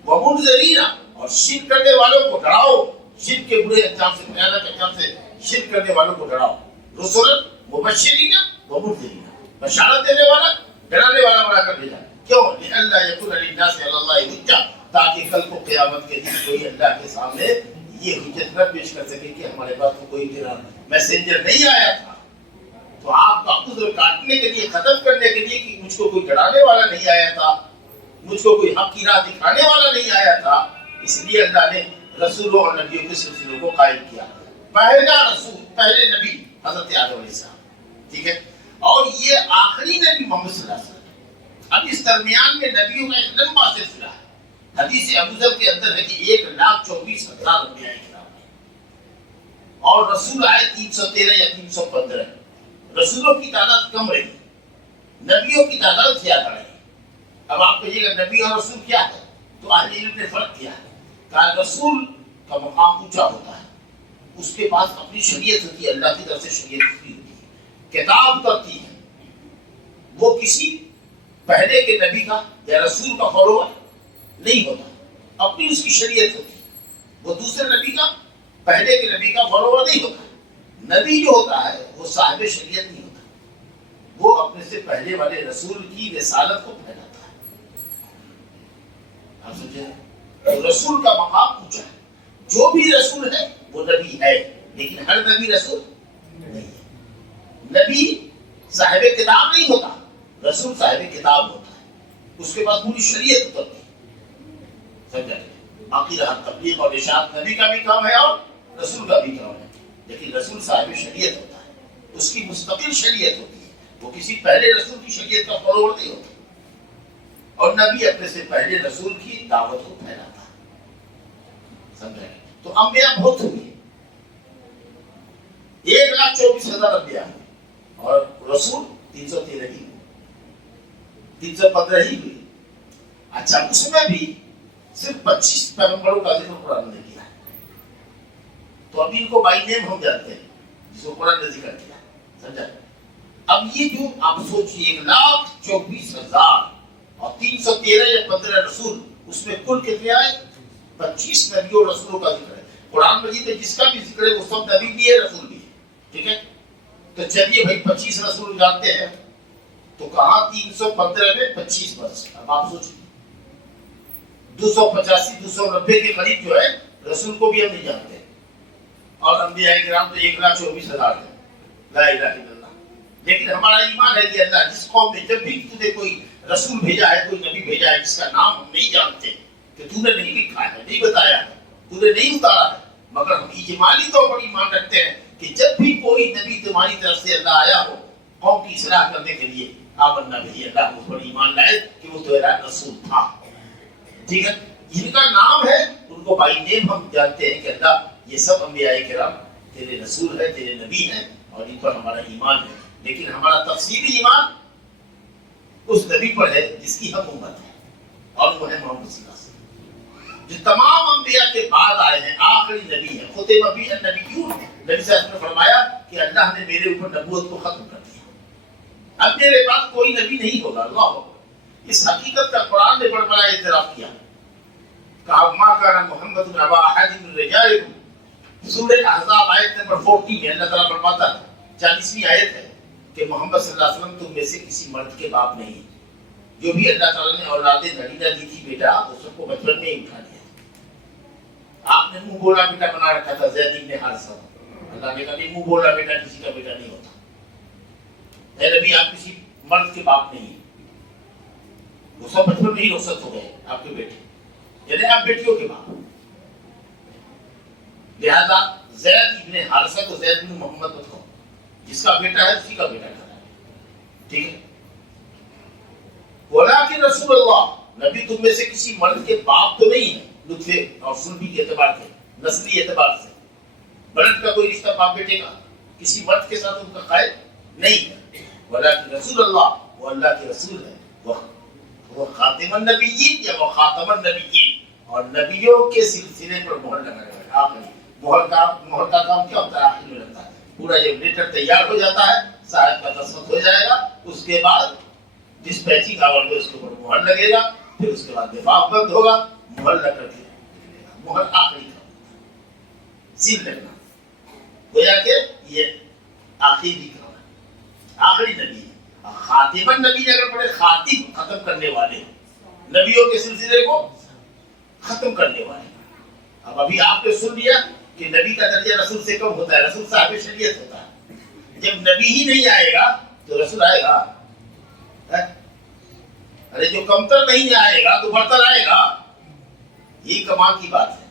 ومنذرین، اور شرک کرنے والوں کو ڈراؤ، شرک کے برے انجام سے، بھیانک انجام سے شرک کرنے والوں کو ڈراؤ. رسول مبشرین ومنذرین، بشارت دینے والا، ڈرانے والا بنا کر بھیجا. کیوں؟ لئلا یکون للناس علی اللہ حجہ، تاکہ کل کو قیامت کے دن کوئی اللہ کے سامنے یہ حجت نہ پیش کر سکے کہ ہمارے پاس تو کوئی تیرا میسنجر نہیں آیا تھا. تو آپ کا عذر کاٹنے کے لیے، ختم کرنے کے لیے کہ مجھ کو کوئی ڈرانے والا نہیں آیا تھا، مجھ کو کوئی حق کی راہ دکھانے والا نہیں آیا تھا، اس لیے اللہ نے رسولوں اور نبیوں کے سلسلوں کو قائم کیا. پہلا رسول، پہلے نبی حضرت آدم علیہ السلام، ٹھیک ہے، اور یہ آخری نبی محمد صلی اللہ علیہ وسلم. اب اس درمیان میں نبیوں کا ایک لمبا سلسلہ ہے. حدیث ابوذر کے اندر ہے کہ 1,24,000 انبیاء کرام ہیں اور رسول آئے 313 یا 315. رسولوں کی تعداد کم رہی، نبیوں کی تعداد زیادہ رہی. اب آپ کہیے گا نبی اور رسول کیا ہے؟ تو اہل علم نے فرق کیا ہے. کہ رسول کا مقام اونچا ہوتا ہے، اس کے پاس اپنی شریعت ہوتی ہے، اللہ کی طرف سے شریعت ہوتی ہے، کتاب اترتی ہے. وہ کسی پہلے کے نبی کا یا رسول کا فالوور نہیں ہوتا، اپنی اس کی شریعت ہوتی ہے. وہ دوسرے نبی کا، پہلے کے نبی کا فالوور نہیں ہوتا. نبی جو ہوتا ہے وہ صاحب شریعت نہیں ہوتا، وہ اپنے سے پہلے والے رسول کی رسالت کو پھیلاتا ہے. آپ سمجھے؟ تو رسول کا مقام اونچا ہے. جو بھی رسول ہے وہ نبی ہے، لیکن ہر نبی رسول نہیں ہے. نبی صاحب کتاب نہیں ہوتا، رسول صاحب کتاب ہوتا ہے، اس کے پاس پوری شریعت اترتی ہے. سمجھا؟ باقی رہا تبلیغ اور ارشاد، نبی کا بھی کام ہے اور رسول کا بھی کام ہے، لیکن رسول صاحب شریعت ہوتا ہے، اس کی مستقل شریعت ہوتی ہے. وہ کسی پہلے رسول کی شریعت کا فالوور نہیں ہوتا. اور نبی اپنے سے پہلے رسول کی دعوت کو پھیلاتا ہے. سمجھا؟ تو انبیاء بہت ہوئے، 1,24,000 انبیاء اور رسول 313 ہی، 315 ہی ہوئی. اچھا، اس میں بھی صرف 25 پیغمبروں کا ذکر قرآن نے کیا ہے. تو ابھی ان کو بائی نیم ہم جانتے ہیں جس کو قرآن نے ذکر کیا. سمجھا؟ اب یہ جو آپ سوچیے 1,24,000 اور 313 یا 15 رسول، اس میں کل کتنے آئے؟ 25 نبیوں اور رسولوں کا ذکر ہے. قرآن مجید میں جس کا بھی ذکر ہے وہ سب نبی بھی ہے، رسول بھی ہے. ٹھیک ہے، تو چلیے بھائی 25 رسول جانتے ہیں، تو کہاں 315 میں 25 برس. اب آپ سوچیے 285 290 کے قریب جو ہے رسول کو بھی ہم نہیں جانتے، اور انبیاء کرام تو 1,24,000 ہے. لا الہ الا اللہ. لیکن ہمارا ایمان ہے کہ اللہ جس قوم میں جب بھی تجھے کوئی رسول بھیجا ہے، کوئی نبی بھیجا ہے جس کا نام ہم نہیں جانتے، کہ تو نے نہیں لکھا ہے، نہیں بتایا ہے، تو نے نہیں اتارا ہے، مگر ہم اجمالی طور پر ایمان رکھتے ہیں کہ جب بھی کوئی نبی تمہاری طرف سے اللہ آیا ہو قوم کی اصلاح کرنے کے لیے، آمنا بھی اللہ اس پر ایمان لائے کہ وہ تیرا رسول تھا. ٹھیک ہے، جن کا نام ہے ان کو بائی نیم ہم جانتے ہیں کہ اللہ یہ سب انبیاء کرام تیرے رسول ہے، تیرے نبی ہیں، اور ان پر ہمارا ایمان ہے. لیکن ہمارا تفصیلی ایمان اس نبی پر ہے جس کی ہم امت ہے، اور وہ ہے محمد صلی اللہ علیہ وسلم، جو تمام انبیاء کے بعد آئے ہیں، آخری نبی ہے. ختم بھی النبیون، نبی صلی اللہ علیہ وسلم نے فرمایا کہ اللہ نے میرے اوپر نبوت کو ختم کر دیا، اب میرے پاس کوئی نبی نہیں ہوگا. اللہ اکبر. اس حقیقت کا قرآن نے بڑا بڑا اعتراف کیا. کہا ما کان محمد ابا احد من رجالکم، سورہ احزاب آیت نمبر 40 میں اللہ تعالیٰ فرماتا ہے، 40ویں آیت ہے، کہ محمد صلی اللہ علیہ وسلم تم میں سے کسی مرد کے باپ نہیں. جو بھی اللہ تعالیٰ نے اولاد نرینہ دی تھی بیٹا، وہ سب کو بچپن میں ہی اٹھا دیا. آپ نے منہ بولا بیٹا بنا رکھا تھا زید بن حارثہ. اللہ نے کہا نہیں، منہ بولا بیٹا کسی کا بیٹا نہیں ہوتا. اے نبی آپ کسی مرد کے باپ نہیں، وہ سب بچپن میں ہی رخصت ہو گئے آپ کے بیٹے، یعنی آپ بیٹیوں کے باپ. لہذا زید ابن حارثہ کو زید بن محمد مت کہو، جس کا بیٹا ہے اسی کا بیٹا کہنا ہے. ٹھیک ہے، ولیکن رسول اللہ، نبی تم میں سے کسی مرد کے باپ تو نہیں ہے، لطفے اور سلبی کے اعتبار سے، نسلی اعتبار سے. بلد کا کوئی رشتہ باپ بیٹے کا کسی مرد کے ساتھ ان کا قائم نہیں ہے. ولیکن رسول اللہ، وہ اللہ کے رسول ہے، وہ خاتم النبیین یا وہ خاتم النبیین، اور نبیوں کے سلسلے پر مہر لگانے والا. آخری مہر کا کام کیا ہوتا ہے؟ آخر میں لگتا ہے. پورا جب لیٹر تیار ہو جاتا ہے، صاحب کا دستخط ہو جائے گا، اس کے بعد ڈسپیچنگ آور میں اس کے اوپر مہر لگے گا، پھر اس کے بعد دفاع بند ہوگا، مہر لگ کر کے مہر آخری کا سیل لگنا. گویا کہ یہ آخری کام ہے، آخری نبی ہے. خاتمن نبی نے اگر پڑھے خاتم ختم کرنے والے، نبیوں کے سلسلے کو ختم کرنے والے. اب ابھی آپ نے سن لیا کہ نبی کا درجہ رسول سے کم ہوتا ہے، رسول صاحب شریعت ہوتا ہے. جب نبی ہی نہیں آئے گا تو رسول آئے گا؟ ارے جو کمتر نہیں آئے گا تو برتر آئے گا. یہی کمال کی بات ہے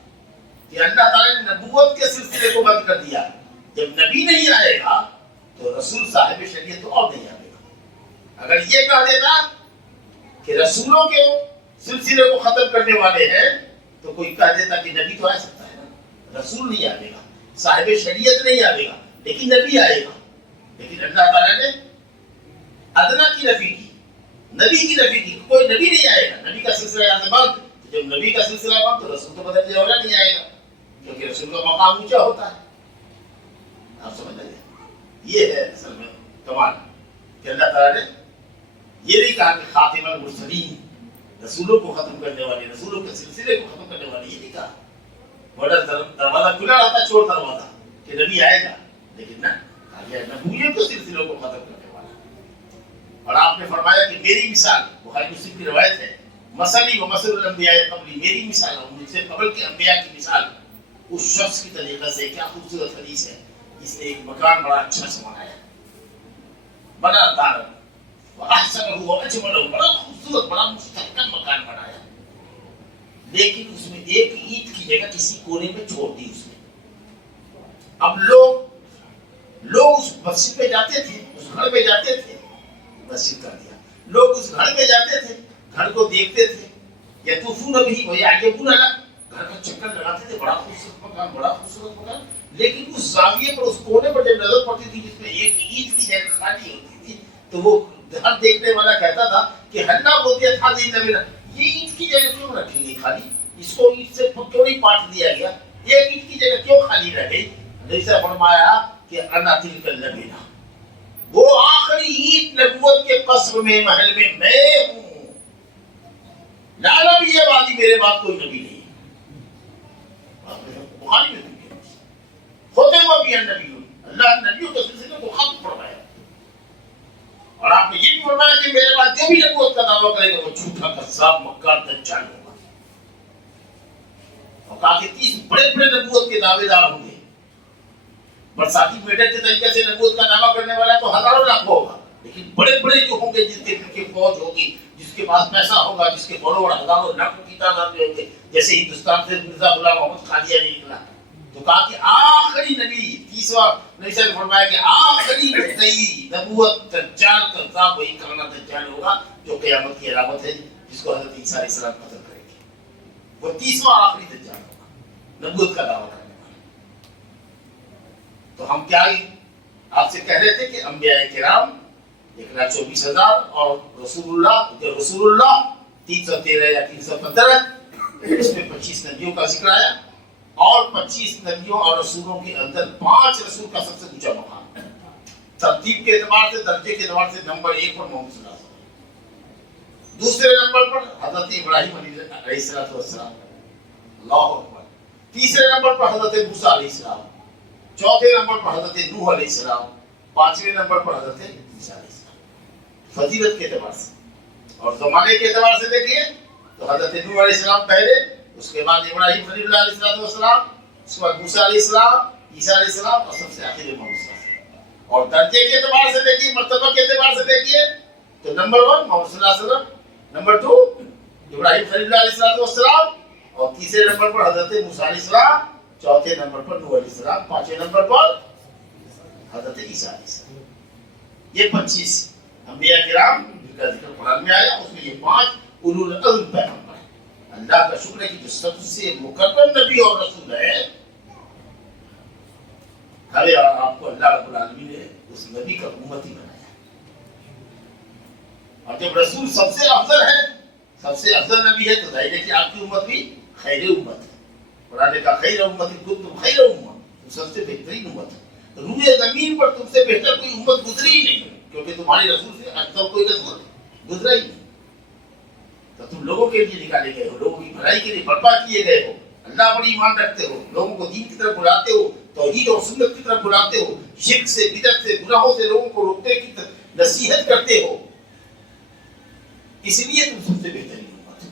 کہ اللہ تعالیٰ نے نبوت کے سلسلے کو بند کر دیا. جب نبی نہیں آئے گا تو رسول صاحب شریعت تو اور نہیں آئے گا. اگر یہ کہہ دیتا کہ رسولوں کے سلسلے کو ختم کرنے والے ہیں تو کوئی کہہ دیتا کہ نبی تو آ سکتا ہے نا، رسول نہیں آئے گا، صاحب شریعت نہیں آئے گا، لیکن نبی آئے گا. لیکن اللہ تعالیٰ نے ادنا کی نفی کی، نبی کی نفی کی. کوئی نبی نہیں آئے گا، نبی کا سلسلہ یہاں سے بند. جب نبی کا سلسلہ بند تو رسول تو بدلنے والا نہیں آئے گا، کیونکہ رسول کا مقام اونچا ہوتا ہے. آپ سمجھ رہے ہیں؟ یہ ہے اصل میں کمال کہ اللہ تعالیٰ نے یہ نہیں کہا کہ خاتم المرسلین، رسولوں کو ختم کرنے والے، رسولوں کے سلسلے کو ختم کرنے والے، یہ نہیں کہا. بڑا دروازہ کھلا رہتا، چھوڑ دروازہ کہ نبی آئے گا، لیکن نہ نبویت کے سلسلوں کو ختم کرنے والا. اور آپ نے فرمایا کہ میری مثال، بخاری مسلم کی روایت ہے، مثلی و مثل الانبیاء قبلی، میری مثال اور مجھ سے قبل کے انبیاء کی مثال اس شخص کی طریقہ سے. کیا خوبصورت حدیث ہے. اس نے ایک مکان بڑا اچھا سے بنایا، بڑا دار احسنہ واجملہ، بڑا خوبصورت بڑا مستحکم مکان بنایا، لیکن اس میں ایک اینٹ کی جگہ کسی کونے میں چھوڑ دی اس نے. اب لوگ اس مسجد پہ جاتے تھے، اس گھر پہ جاتے تھے، مسجد کر دیا. لوگ اس گھر پہ جاتے تھے، گھر کو دیکھتے تھے، یطوفون بہ ویعجبون لہ، گھر کا چکر لگاتے تھے، بڑا خوبصورت مکان، بڑا خوبصورت مکان. لیکن اس زاویے پر، اس کونے پر جب نظر پڑتی تھی جس میں ایک اینٹ کی جگہ خالی ہوتی تھی، تو وہ ہر دیکھنے والا کہتا تھا کہ ہنّا بولتی تھا یہ اینٹ کی جگہ کیوں رکھی گئی خالی، اس کو اینٹ سے کیوں نہیں پاٹ دیا گیا، ایک اینٹ کی جگہ کیوں خالی رہ گئی. جیسا فرمایا کہ انا تلک اللبنہ، وہ آخری اینٹ نبوت کے قصر میں، محل میں ہوں. لالا بھی یہ بات، میرے بعد کوئی نبی نہیں. بخاری میں ہوتے ہوا بھی نبی، اللہ نبیوں کے سلسلے کو ختم فرمایا. اور آپ نے یہ بھی فرمایا کہ میرے بعد جو بھی نبوت کا دعویٰ کرے گا وہ جھوٹا قذاب مکار دجال ہوگا. اور کہا کہ 30 بڑے بڑے نبوت کے دعوے دار ہوں گے. برساتی میڈر کے طریقے سے نبوت کا دعویٰ کرنے والا تو ہزاروں لاکھوں ہوگا، لیکن بڑے بڑے جو ہوں گے، جس کے فوج ہوگی، جس کے پاس پیسہ ہوگا، جس کے فالوور ہزاروں لاکھوں کی تعداد میں ہوں گے. جیسے ہندوستان سے مرزا غلام محمد قادیانی نکلا تو کہا کہ آخری نبی، 30واں نبی سے فرمایا کہ آخری مدعی نبوت دجال کذاب وہی کرانا دجال ہوگا جو قیامت کی علامت ہے، جس کو حضرت عیسیٰ علیہ السلام قتل کریں گے. وہ 30واں آخری دجال ہوگا نبوت کا دعویٰ کرنے والا. تو ہم کیا آپ سے کہہ رہے تھے کہ انبیاء کرام 1,24,000 اور رسول اللہ 313 یا 315، اس میں 25 نبیوں کا ذکر آیا. اور 25 نبیوں اور رسولوں کے اندر 5 رسول کا سب سے اونچا مقام ہے. ترتیب کے اعتبار سے، درجے کے اعتبار سے نمبر 1 پر محمد صلی اللہ علیہ وسلم، دوسرے نمبر پر حضرت ابراہیم علیہ السلام، اللہ اکبر، تیسرے نمبر پر حضرت موسیٰ علیہ السلام، چوتھے نمبر پر حضرت نوح علیہ السلام، پانچویں نمبر پر حضرت عیسیٰ علیہ السلام. فضیلت کے اعتبار سے اور زمانے کے اعتبار سے دیکھیے تو حضرت نوح علیہ السلام پہلے، اس کے بعد ابراہیم خلیل اللہ علیہ السلام، اس کے بعد موسیٰ علیہ السلام، عیسیٰ علیہ السلام، اور سب سے آخر محمد صلی اللہ علیہ وسلم. اور درجے کے اعتبار سے دیکھیے، مرتبہ کے اعتبار سے دیکھیے تو نمبر 1 محمد صلی اللہ علیہ وسلم، نمبر 2 ابراہیم خلیل اللہ علیہ السلام، اور تیسرے نمبر پر حضرت موسیٰ علیہ السلام، چوتھے نمبر پر نوح علیہ السلام، پانچویں نمبر پر حضرت عیسیٰ علیہ السلام. یہ 25 انبیاء کرام جن کا ذکر قرآن میں آیا، اس میں یہ 5 اولو العزم پیغمبر. اللہ کا شکر ہے کہ جو سب سے مکرم نبی اور رسول ہے، ارے آپ کو اللہ رب العالمین نے اس نبی کا امتی بنایا. اور جب رسول سب سے افضل ہے، سب سے افضل نبی ہے، تو ظاہر ہے کہ آپ کی امت بھی خیر امت ہے. قرآن کا خیر امت کنتم خیر امت، تم سب سے بہترین امت ہے. روئے زمین پر تم سے بہتر کوئی امت گزری ہی نہیں، کیونکہ تمہارے رسول سے افضل کوئی رسول گزرا ہی نہیں. تو تم لوگوں کے لیے نکالے گئے ہو، لوگوں کی بھلائی کے لیے برپا کیے گئے ہو. اللہ پر ایمان رکھتے ہو، لوگوں کو دین کی طرف بلاتے ہو، توحید اور سنت کی طرف بلاتے ہو، شرک سے، بدعت سے، گناہوں سے لوگوں کو روکنے کی نصیحت کرتے ہو. اس لیے تم سب سے بہترین امت ہو۔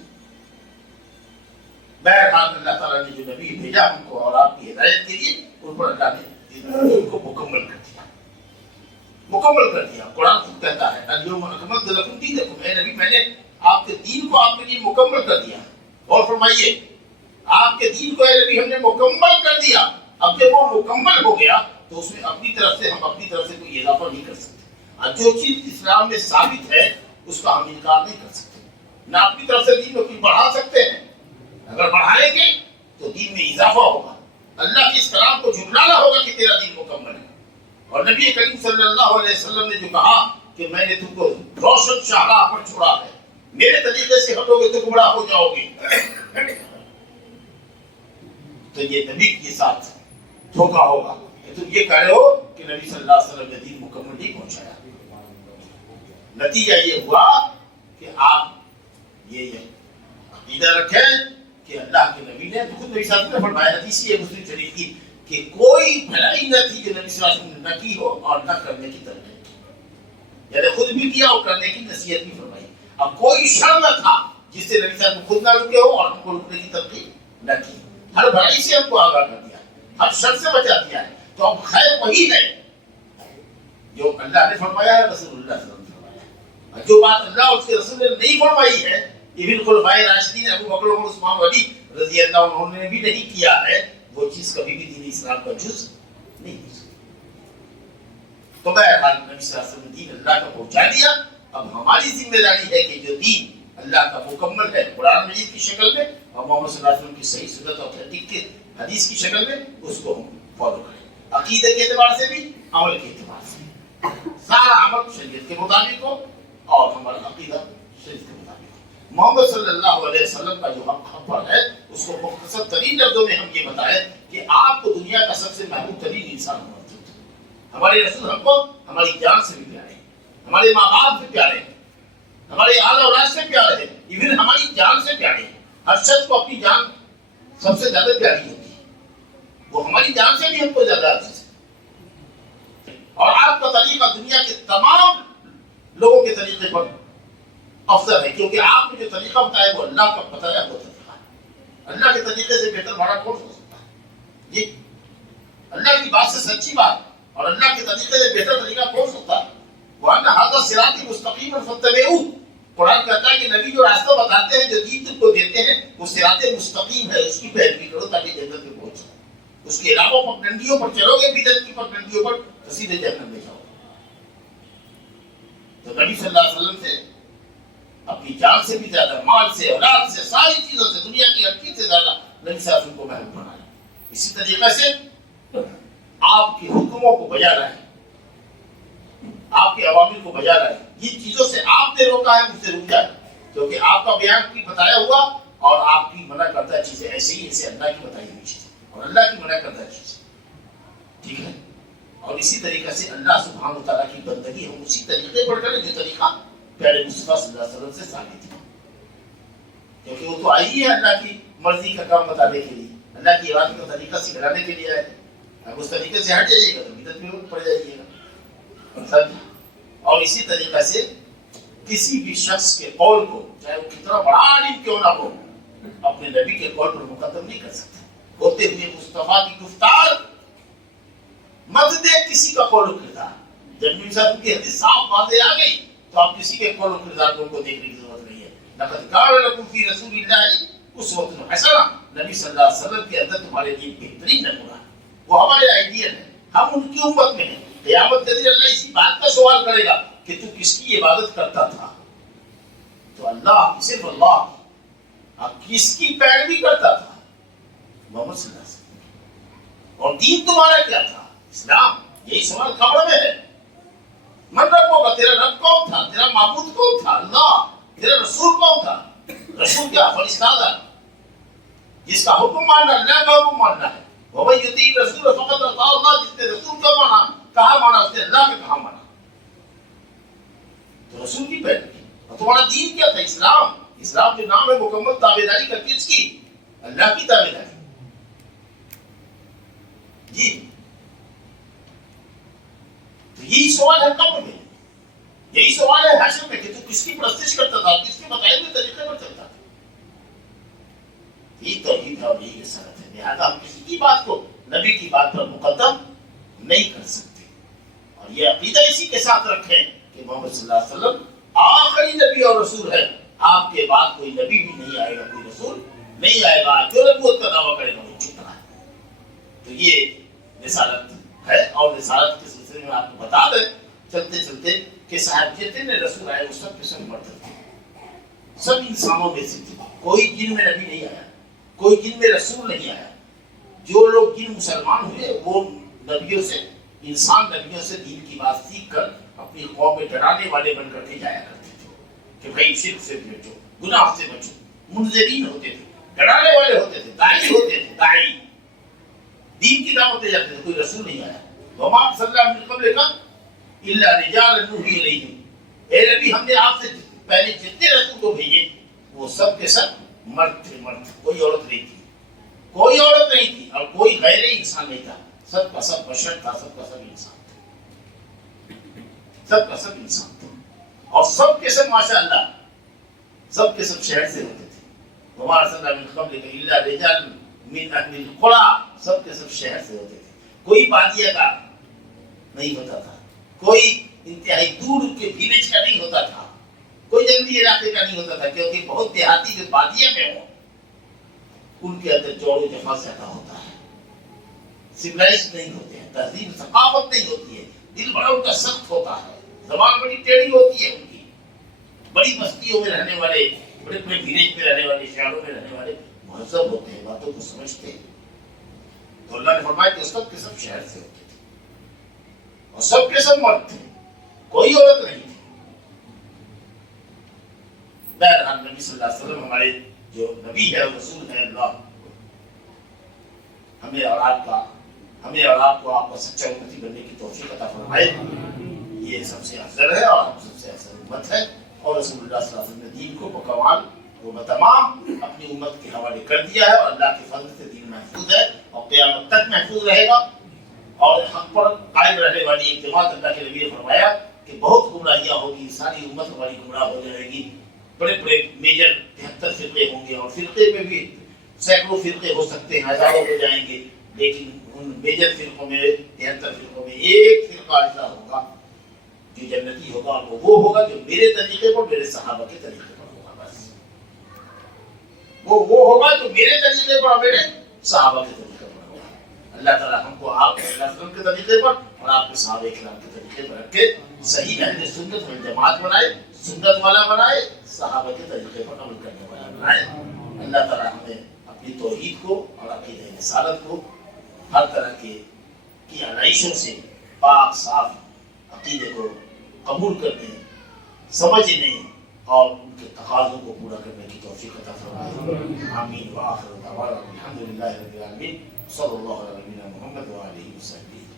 بہرحال اللہ تعالیٰ نے جو نبی بھیجا ہم کو اور آپ کی ہدایت کے لیے، ان پر اللہ نے ان کو مکمل کر دیا، مکمل کر دیا۔ قرآن خود کہتا ہے الیوم اکملت لکم دینکم، اے نبی میں نے آپ کے دین کو آپ کے لیے مکمل کر دیا۔ اور فرمائیے آپ کے دین کو اے نبی ہم نے مکمل کر دیا۔ اب جب وہ مکمل ہو گیا تو اس میں اپنی طرف سے ہم اپنی طرف سے کوئی اضافہ نہیں کر سکتے۔ اور جو چیز اسلام میں ثابت ہے اس کا ہم انکار نہیں کر سکتے، نہ اپنی طرف سے دین میں کچھ بڑھا سکتے ہیں۔ اگر بڑھائیں گے تو دین میں اضافہ ہوگا، اللہ کے اس کلام کو جھٹلانا ہوگا کہ تیرا دین مکمل ہے۔ اور نبی کریم صلی اللہ علیہ وسلم نے جو کہا کہ میں نے تم کو روشن شاہراہ پر چھوڑا ہے، میرے طریقے سے ہٹو گے تو گمراہ ہو جاؤ گے، تو یہ نبی کے ساتھ دھوکا ہوگا کہ تم یہ کہہ رہے ہو کہ نبی صلی اللہ علیہ وسلم نے دین مکمل نہیں پہنچایا۔ نتیجہ یہ ہوا کہ آپ یہ عقیدہ رکھیں کہ اللہ کے نبی نے خود نبی صلی اللہ علیہ وسلم نے فرمایا، حدیث یہ مسلم شریف کی، کہ کوئی بھلائی نہ تھی جو نبی صلی اللہ علیہ وسلم نے نہ کی ہو اور نہ کرنے کی ترغیب کی، یعنی خود بھی کیا اور کرنے کی نصیحت بھی فرمائی۔ اب کوئی شر نہ تھا جس سے نبی صلی اللہ علیہ وسلم خود نہ رکے ہو اور ہم کو رکنے کی ترغیب نہ کی۔ ہر بھلائی سے ہم کو آگاہ کر دیا، ہر شر سے بچا دیا ہے۔ تو اب خیر وہی ہے جو اللہ نے فرمایا ہے، رسول اللہ صلی اللہ علیہ وسلم نے فرمایا ہے۔ جو بات اللہ اور اس کے رسول نے نہیں فرمائی ہے، ایون خلفائے راشدین ابو بکر عمر عثمان علی رضی اللہ عنہ نے بھی نہیں کیا ہے، وہ چیز کبھی بھی دین اسلام کا جز نہیں ہو سکتی۔ تو بہرحال نبی صلی اللہ علیہ وسلم نے دین اللہ کا پہنچا دیا۔ اب ہماری ذمہ داری ہے کہ جو دین اللہ کا مکمل ہے قرآن مجید کی شکل میں اور محمد صلی اللہ علیہ وسلم کی صحیح سنت اور کے حدیث کی شکل میں، اس کو ہم فالو کریں، عقیدے کے اعتبار سے بھی، عمل کے اعتبار سے بھی۔ سارا عمل شریعت کے مطابق ہو اور ہمارا عقیدہ شریعت کے مطابق ہو۔ محمد صلی اللہ علیہ وسلم کا جو حق ہم پر ہے اس کو مختصر ترین لفظوں میں ہم یہ بتائیں کہ آپ کو دنیا کا سب سے محبوب ترین انسان ہونا چاہیے۔ ہمارے رسول ہم کو ہماری جان سے بھی پیارے ہیں، ہمارے ماں باپ سے پیارے ہیں، ہمارے آل اولاد سے پیارے ہیں، ایون ہماری جان سے پیارے ہیں۔ ہر شخص کو اپنی جان سب سے زیادہ پیاری ہوتی ہے، وہ ہماری جان سے بھی ہم کو زیادہ عزیز ہے۔ اور آپ کا طریقہ دنیا کے تمام لوگوں کے طریقے پر افضل ہے، کیونکہ آپ نے جو طریقہ بتایا وہ اللہ کا بتایا وہ طریقہ ہے۔ اللہ کے طریقے سے بہتر بڑا کون ہو سکتا ہے؟ جی، اللہ کی بات سے سچی بات اور اللہ کے طریقے سے بہتر طریقہ کون سکتا ہے؟ وَأَنَّ هَذَا صِرَاطِي مُسْتَقِيمًا فَاتَّبِعُوهُ۔ قرآن کہتا ہے کہ نبی جو راستہ بتاتے ہیں، جو دین تم کو دیتے ہیں، وہ صراط مستقیم ہے، اس کی پیروی کرو تاکہ جنت میں پہنچ جاؤ۔ اس کے علاوہ پگڈنڈیوں پر چلو گے، بدعت کی پگڈنڈیوں پر تو سیدھے جہنم میں جاؤ۔ تو نبی صلی اللہ علیہ وسلم سے اپنی جان سے بھی زیادہ، مال سے، اولاد سے، ساری چیزوں سے، دنیا کی ہر چیز سے زیادہ نبی صلی اللہ علیہ وسلم کو محبوب بنایا۔ اسی طریقے سے آپ کے حکموں کو بجا رہے ہیں، آپ کے عوامل کو بجا رہے ہیں، جن چیزوں سے آپ نے روکا ہے اس سے رک جائے، کیونکہ آپ کا بیان کی بتایا ہوا اور آپ کی منع کردہ چیزیں ایسے ہی ایسے اللہ کی بتائی ہوئی چیزیں اور اللہ کی منع کردہ چیزیں، ٹھیک ہے۔ اور اسی طریقے سے اللہ سبحانہ و تعالیٰ کی بندگی ہم اسی طریقے پر کریں جو طریقہ پیارے مصطفیٰ صلی اللہ علیہ وسلم سے ثابت ہے، کیونکہ وہ تو آئی ہے اللہ کی مرضی کا کام بتانے کے لیے، اللہ کی عبادت کا طریقہ سکھلانے کے لیے آئے۔ اب اس طریقے سے ہٹ جائیے گا تو بدعت میں پڑ جائیے گا۔ اور اسی طریقے سے کسی بھی شخص کے قول کو، چاہے وہ کتنا بڑا عالم کیوں نہ ہو، اپنے نبی کے قول پر مقدم نہیں کر سکتے۔ ہوتے ہوئے مصطفیٰ کی گفتار مت دے کسی کا قول و کردار۔ جب نبی صاحب کی حدیث صاف واضح آ گئی تو آپ کسی کے قول و کردار کو ان کو دیکھنے کی ضرورت نہیں ہے۔ لقد کان لکم فی رسول اللہ اسوۃ حسنہ، نبی صلی اللہ علیہ وسلم کے اندر تمہارے لیے بہترین نمونہ ہے، وہ ہمارے آئیڈیل ہیں، ہم ان کی امت میں ہیں۔ قیامت کے دن اللہ اسی بات کا سوال کرے گا کہ تو کس کی عبادت کرتا تھا؟ تو اللہ، صرف اللہ کی۔ اب کس کی پیروی کرتا تھا؟ محمد صلی اللہ علیہ وسلم۔ اور دین تمہارا کیا تھا؟ اسلام۔ یہی سوال خبر میں ہے۔ من رب کا، تیرا رب کون تھا؟ تیرا معبود کون تھا؟ اللہ۔ تیرا رسول کون تھا؟ رسول کیا؟ فرشتہ جس کا حکم ماننا اللہ کا حکم ماننا ہے۔ وَمَن يُطِعِ الرَّسُولَ فَقَدْ أَطَاعَ اللَّهَ، جس نے رسول کا مانا، کہا مانا، اس نے اللہ کا کہا مانا۔ تو رسول کی پیروی۔ اور تمہارا دین کیا تھا؟ اسلام۔ اسلام جو نام ہے مکمل تابعداری کا، کس کی؟ اللہ کی تابعداری۔ جی، تو یہی سوال ہے قبر میں یہی سوال ہے حشر میں کہ تو کس کی پرستش کرتا تھا، کس کے بتائے ہوئے طریقے پر چلتا تھا. یہ توحید ہے اور یہی رسالت ہے. لہٰذا ہم کسی کی بات کو نبی کی بات پر مقدم نہیں کر سکتے. اور یہ عقیدہ اسی کے ساتھ رکھیں کہ محمد صلی اللہ علیہ وسلم آخری نبی اور رسول ہے. آپ کے بعد کوئی نبی بھی نہیں آئے گا، کوئی رسول نہیں آئے گا. جو نبوت کا دعویٰ کرے گا وہ چپ رہا ہے. تو یہ رسالت ہے. اور رسالت کے سلسلے میں آپ کو بتا دیں چلتے چلتے کہ صاحب جتنے رسول آئے وہ سب کے سب مرد تھے، سب انسانوں میں سے تھے. کوئی جن میں نبی نہیں آیا، کوئی جن میں رسول نہیں آیا. جو لوگ جن مسلمان ہوئے وہ نبیوں سے، انسان نبیوں سے دین کی بات سیکھ کر اپنی قوم میں ڈرانے والے بن کر کے جایا کرتے تھے کہ بھائی شرک سے بچو، گناہ سے بچو. منذرین ہوتے تھے، ڈرانے والے ہوتے تھے، داعی ہوتے تھے. داعی دین کی دعوت دے جاتے تھے. کوئی رسول نہیں آیا. وما ارسلنا من قبلک الا رجالا نوحی الیہم. اے نبی ہم نے آپ سے پہلے جتنے رسول کو بھیجے وہ سب کے سب مرد تھے. مرد، کوئی عورت نہیں تھی. کوئی عورت نہیں تھی اور کوئی غیر انسان نہیں تھا. سب کا سب بشر تھا، سب کا سب انسان تھا. سب کا سب انسان تھا. اور سب کے سب ماشاءاللہ سب کے سب شہر سے ہوتے تھے. وما ارسلنا من قبلک الا رجالا من اہل القری. سب کے سب شہر سے ہوتے تھے. کوئی بادیہ کا نہیں ہوتا تھا، کوئی انتہائی دور کے ویلیج کا نہیں ہوتا تھا، کوئی جنگلی علاقے کا نہیں ہوتا تھا. کیونکہ بہت دیہاتی جو بادیہ میں ہوں ان کے اندر جوڑ و جفا زیادہ ہوتا ہے. سویلائز نہیں ہوتے ہیں، تہذیب ثقافت نہیں ہوتی ہے. دل بڑا ان کا سخت ہوتا ہے، زبان بڑی ٹیڑھی ہوتی ہے ان کی. بڑی بستیوں میں رہنے والے، بڑے بڑے ویلیج میں رہنے والے، شہروں میں رہنے والے مہذب ہوتے ہیں، باتوں کو سمجھتے ہیں. تو اللہ نے فرمایا کہ سب کے سب شہر سے ہوتے تھے اور سب کے سب مرد تھے، کوئی عورت نہیں تھی. بہرحال نبی صلی اللہ علیہ وسلم ہمارے جو نبی ہے رسول ہے اللہ، ہمیں اور آپ کو آپ کا سچا امتی بننے کی توفیق عطا فرمائے. یہ سب سے افضل ہے اور ہم سب سے افضل امت ہے. اور رسول اللہ صلی اللہ علیہ وسلم نے دین کو بکمال و بتمام اپنی امت کے حوالے کر دیا ہے. اور اللہ کے فضل سے دین محفوظ ہے اور قیامت تک محفوظ رہے گا. اور حق پر قائم رہنے والی ایک جماعت، اللہ کے نبی نے فرمایا کہ بہت گمراہیاں ہوگی، ساری امت ہماری گمراہ ہو جائے گی. بڑے بڑے میجر 73 فرقے ہوں گے اور فرقے میں بھی سینکڑوں فرقے ہو سکتے ہیں، ہزاروں ہو جائیں گے. لیکن ان میجر فرقوں میں 73 فرقوں میں ایک فرقہ ایسا ہوگا جو جنتی ہوگا، اور وہ ہوگا جو میرے طریقے پر، میرے صحابہ کے طریقے پر ہوگا. بس وہ ہوگا جو میرے طریقے پر اور میرے صحابہ کے طریقے پر ہوگا. اللہ تعالیٰ ہم کو آپ صلی اللہ علیہ وسلم کے طریقے پر اور آپ کے صحابہ کرام کے طریقے پر رکھ کے صحیح اہل سنت والجماعت بنائے، سنت والا بنائے، صحابہ کے طریقے پر عمل کرنے والا بنائے. اللہ تعالیٰ ہمیں اپنی توحید کو اور عقیدہ رسالت کو ہر طرح کی آلائشوں سے پاک صاف عقیدے کو قبول کرنے، سمجھنے اور ان کے تقاضوں کو پورا کرنے کی توفیق عطا فرمائے. آمین. وآخر دعوانا الحمد للہ رب العالمین. صلی اللہ علیہ محمد وآلہ وسلم.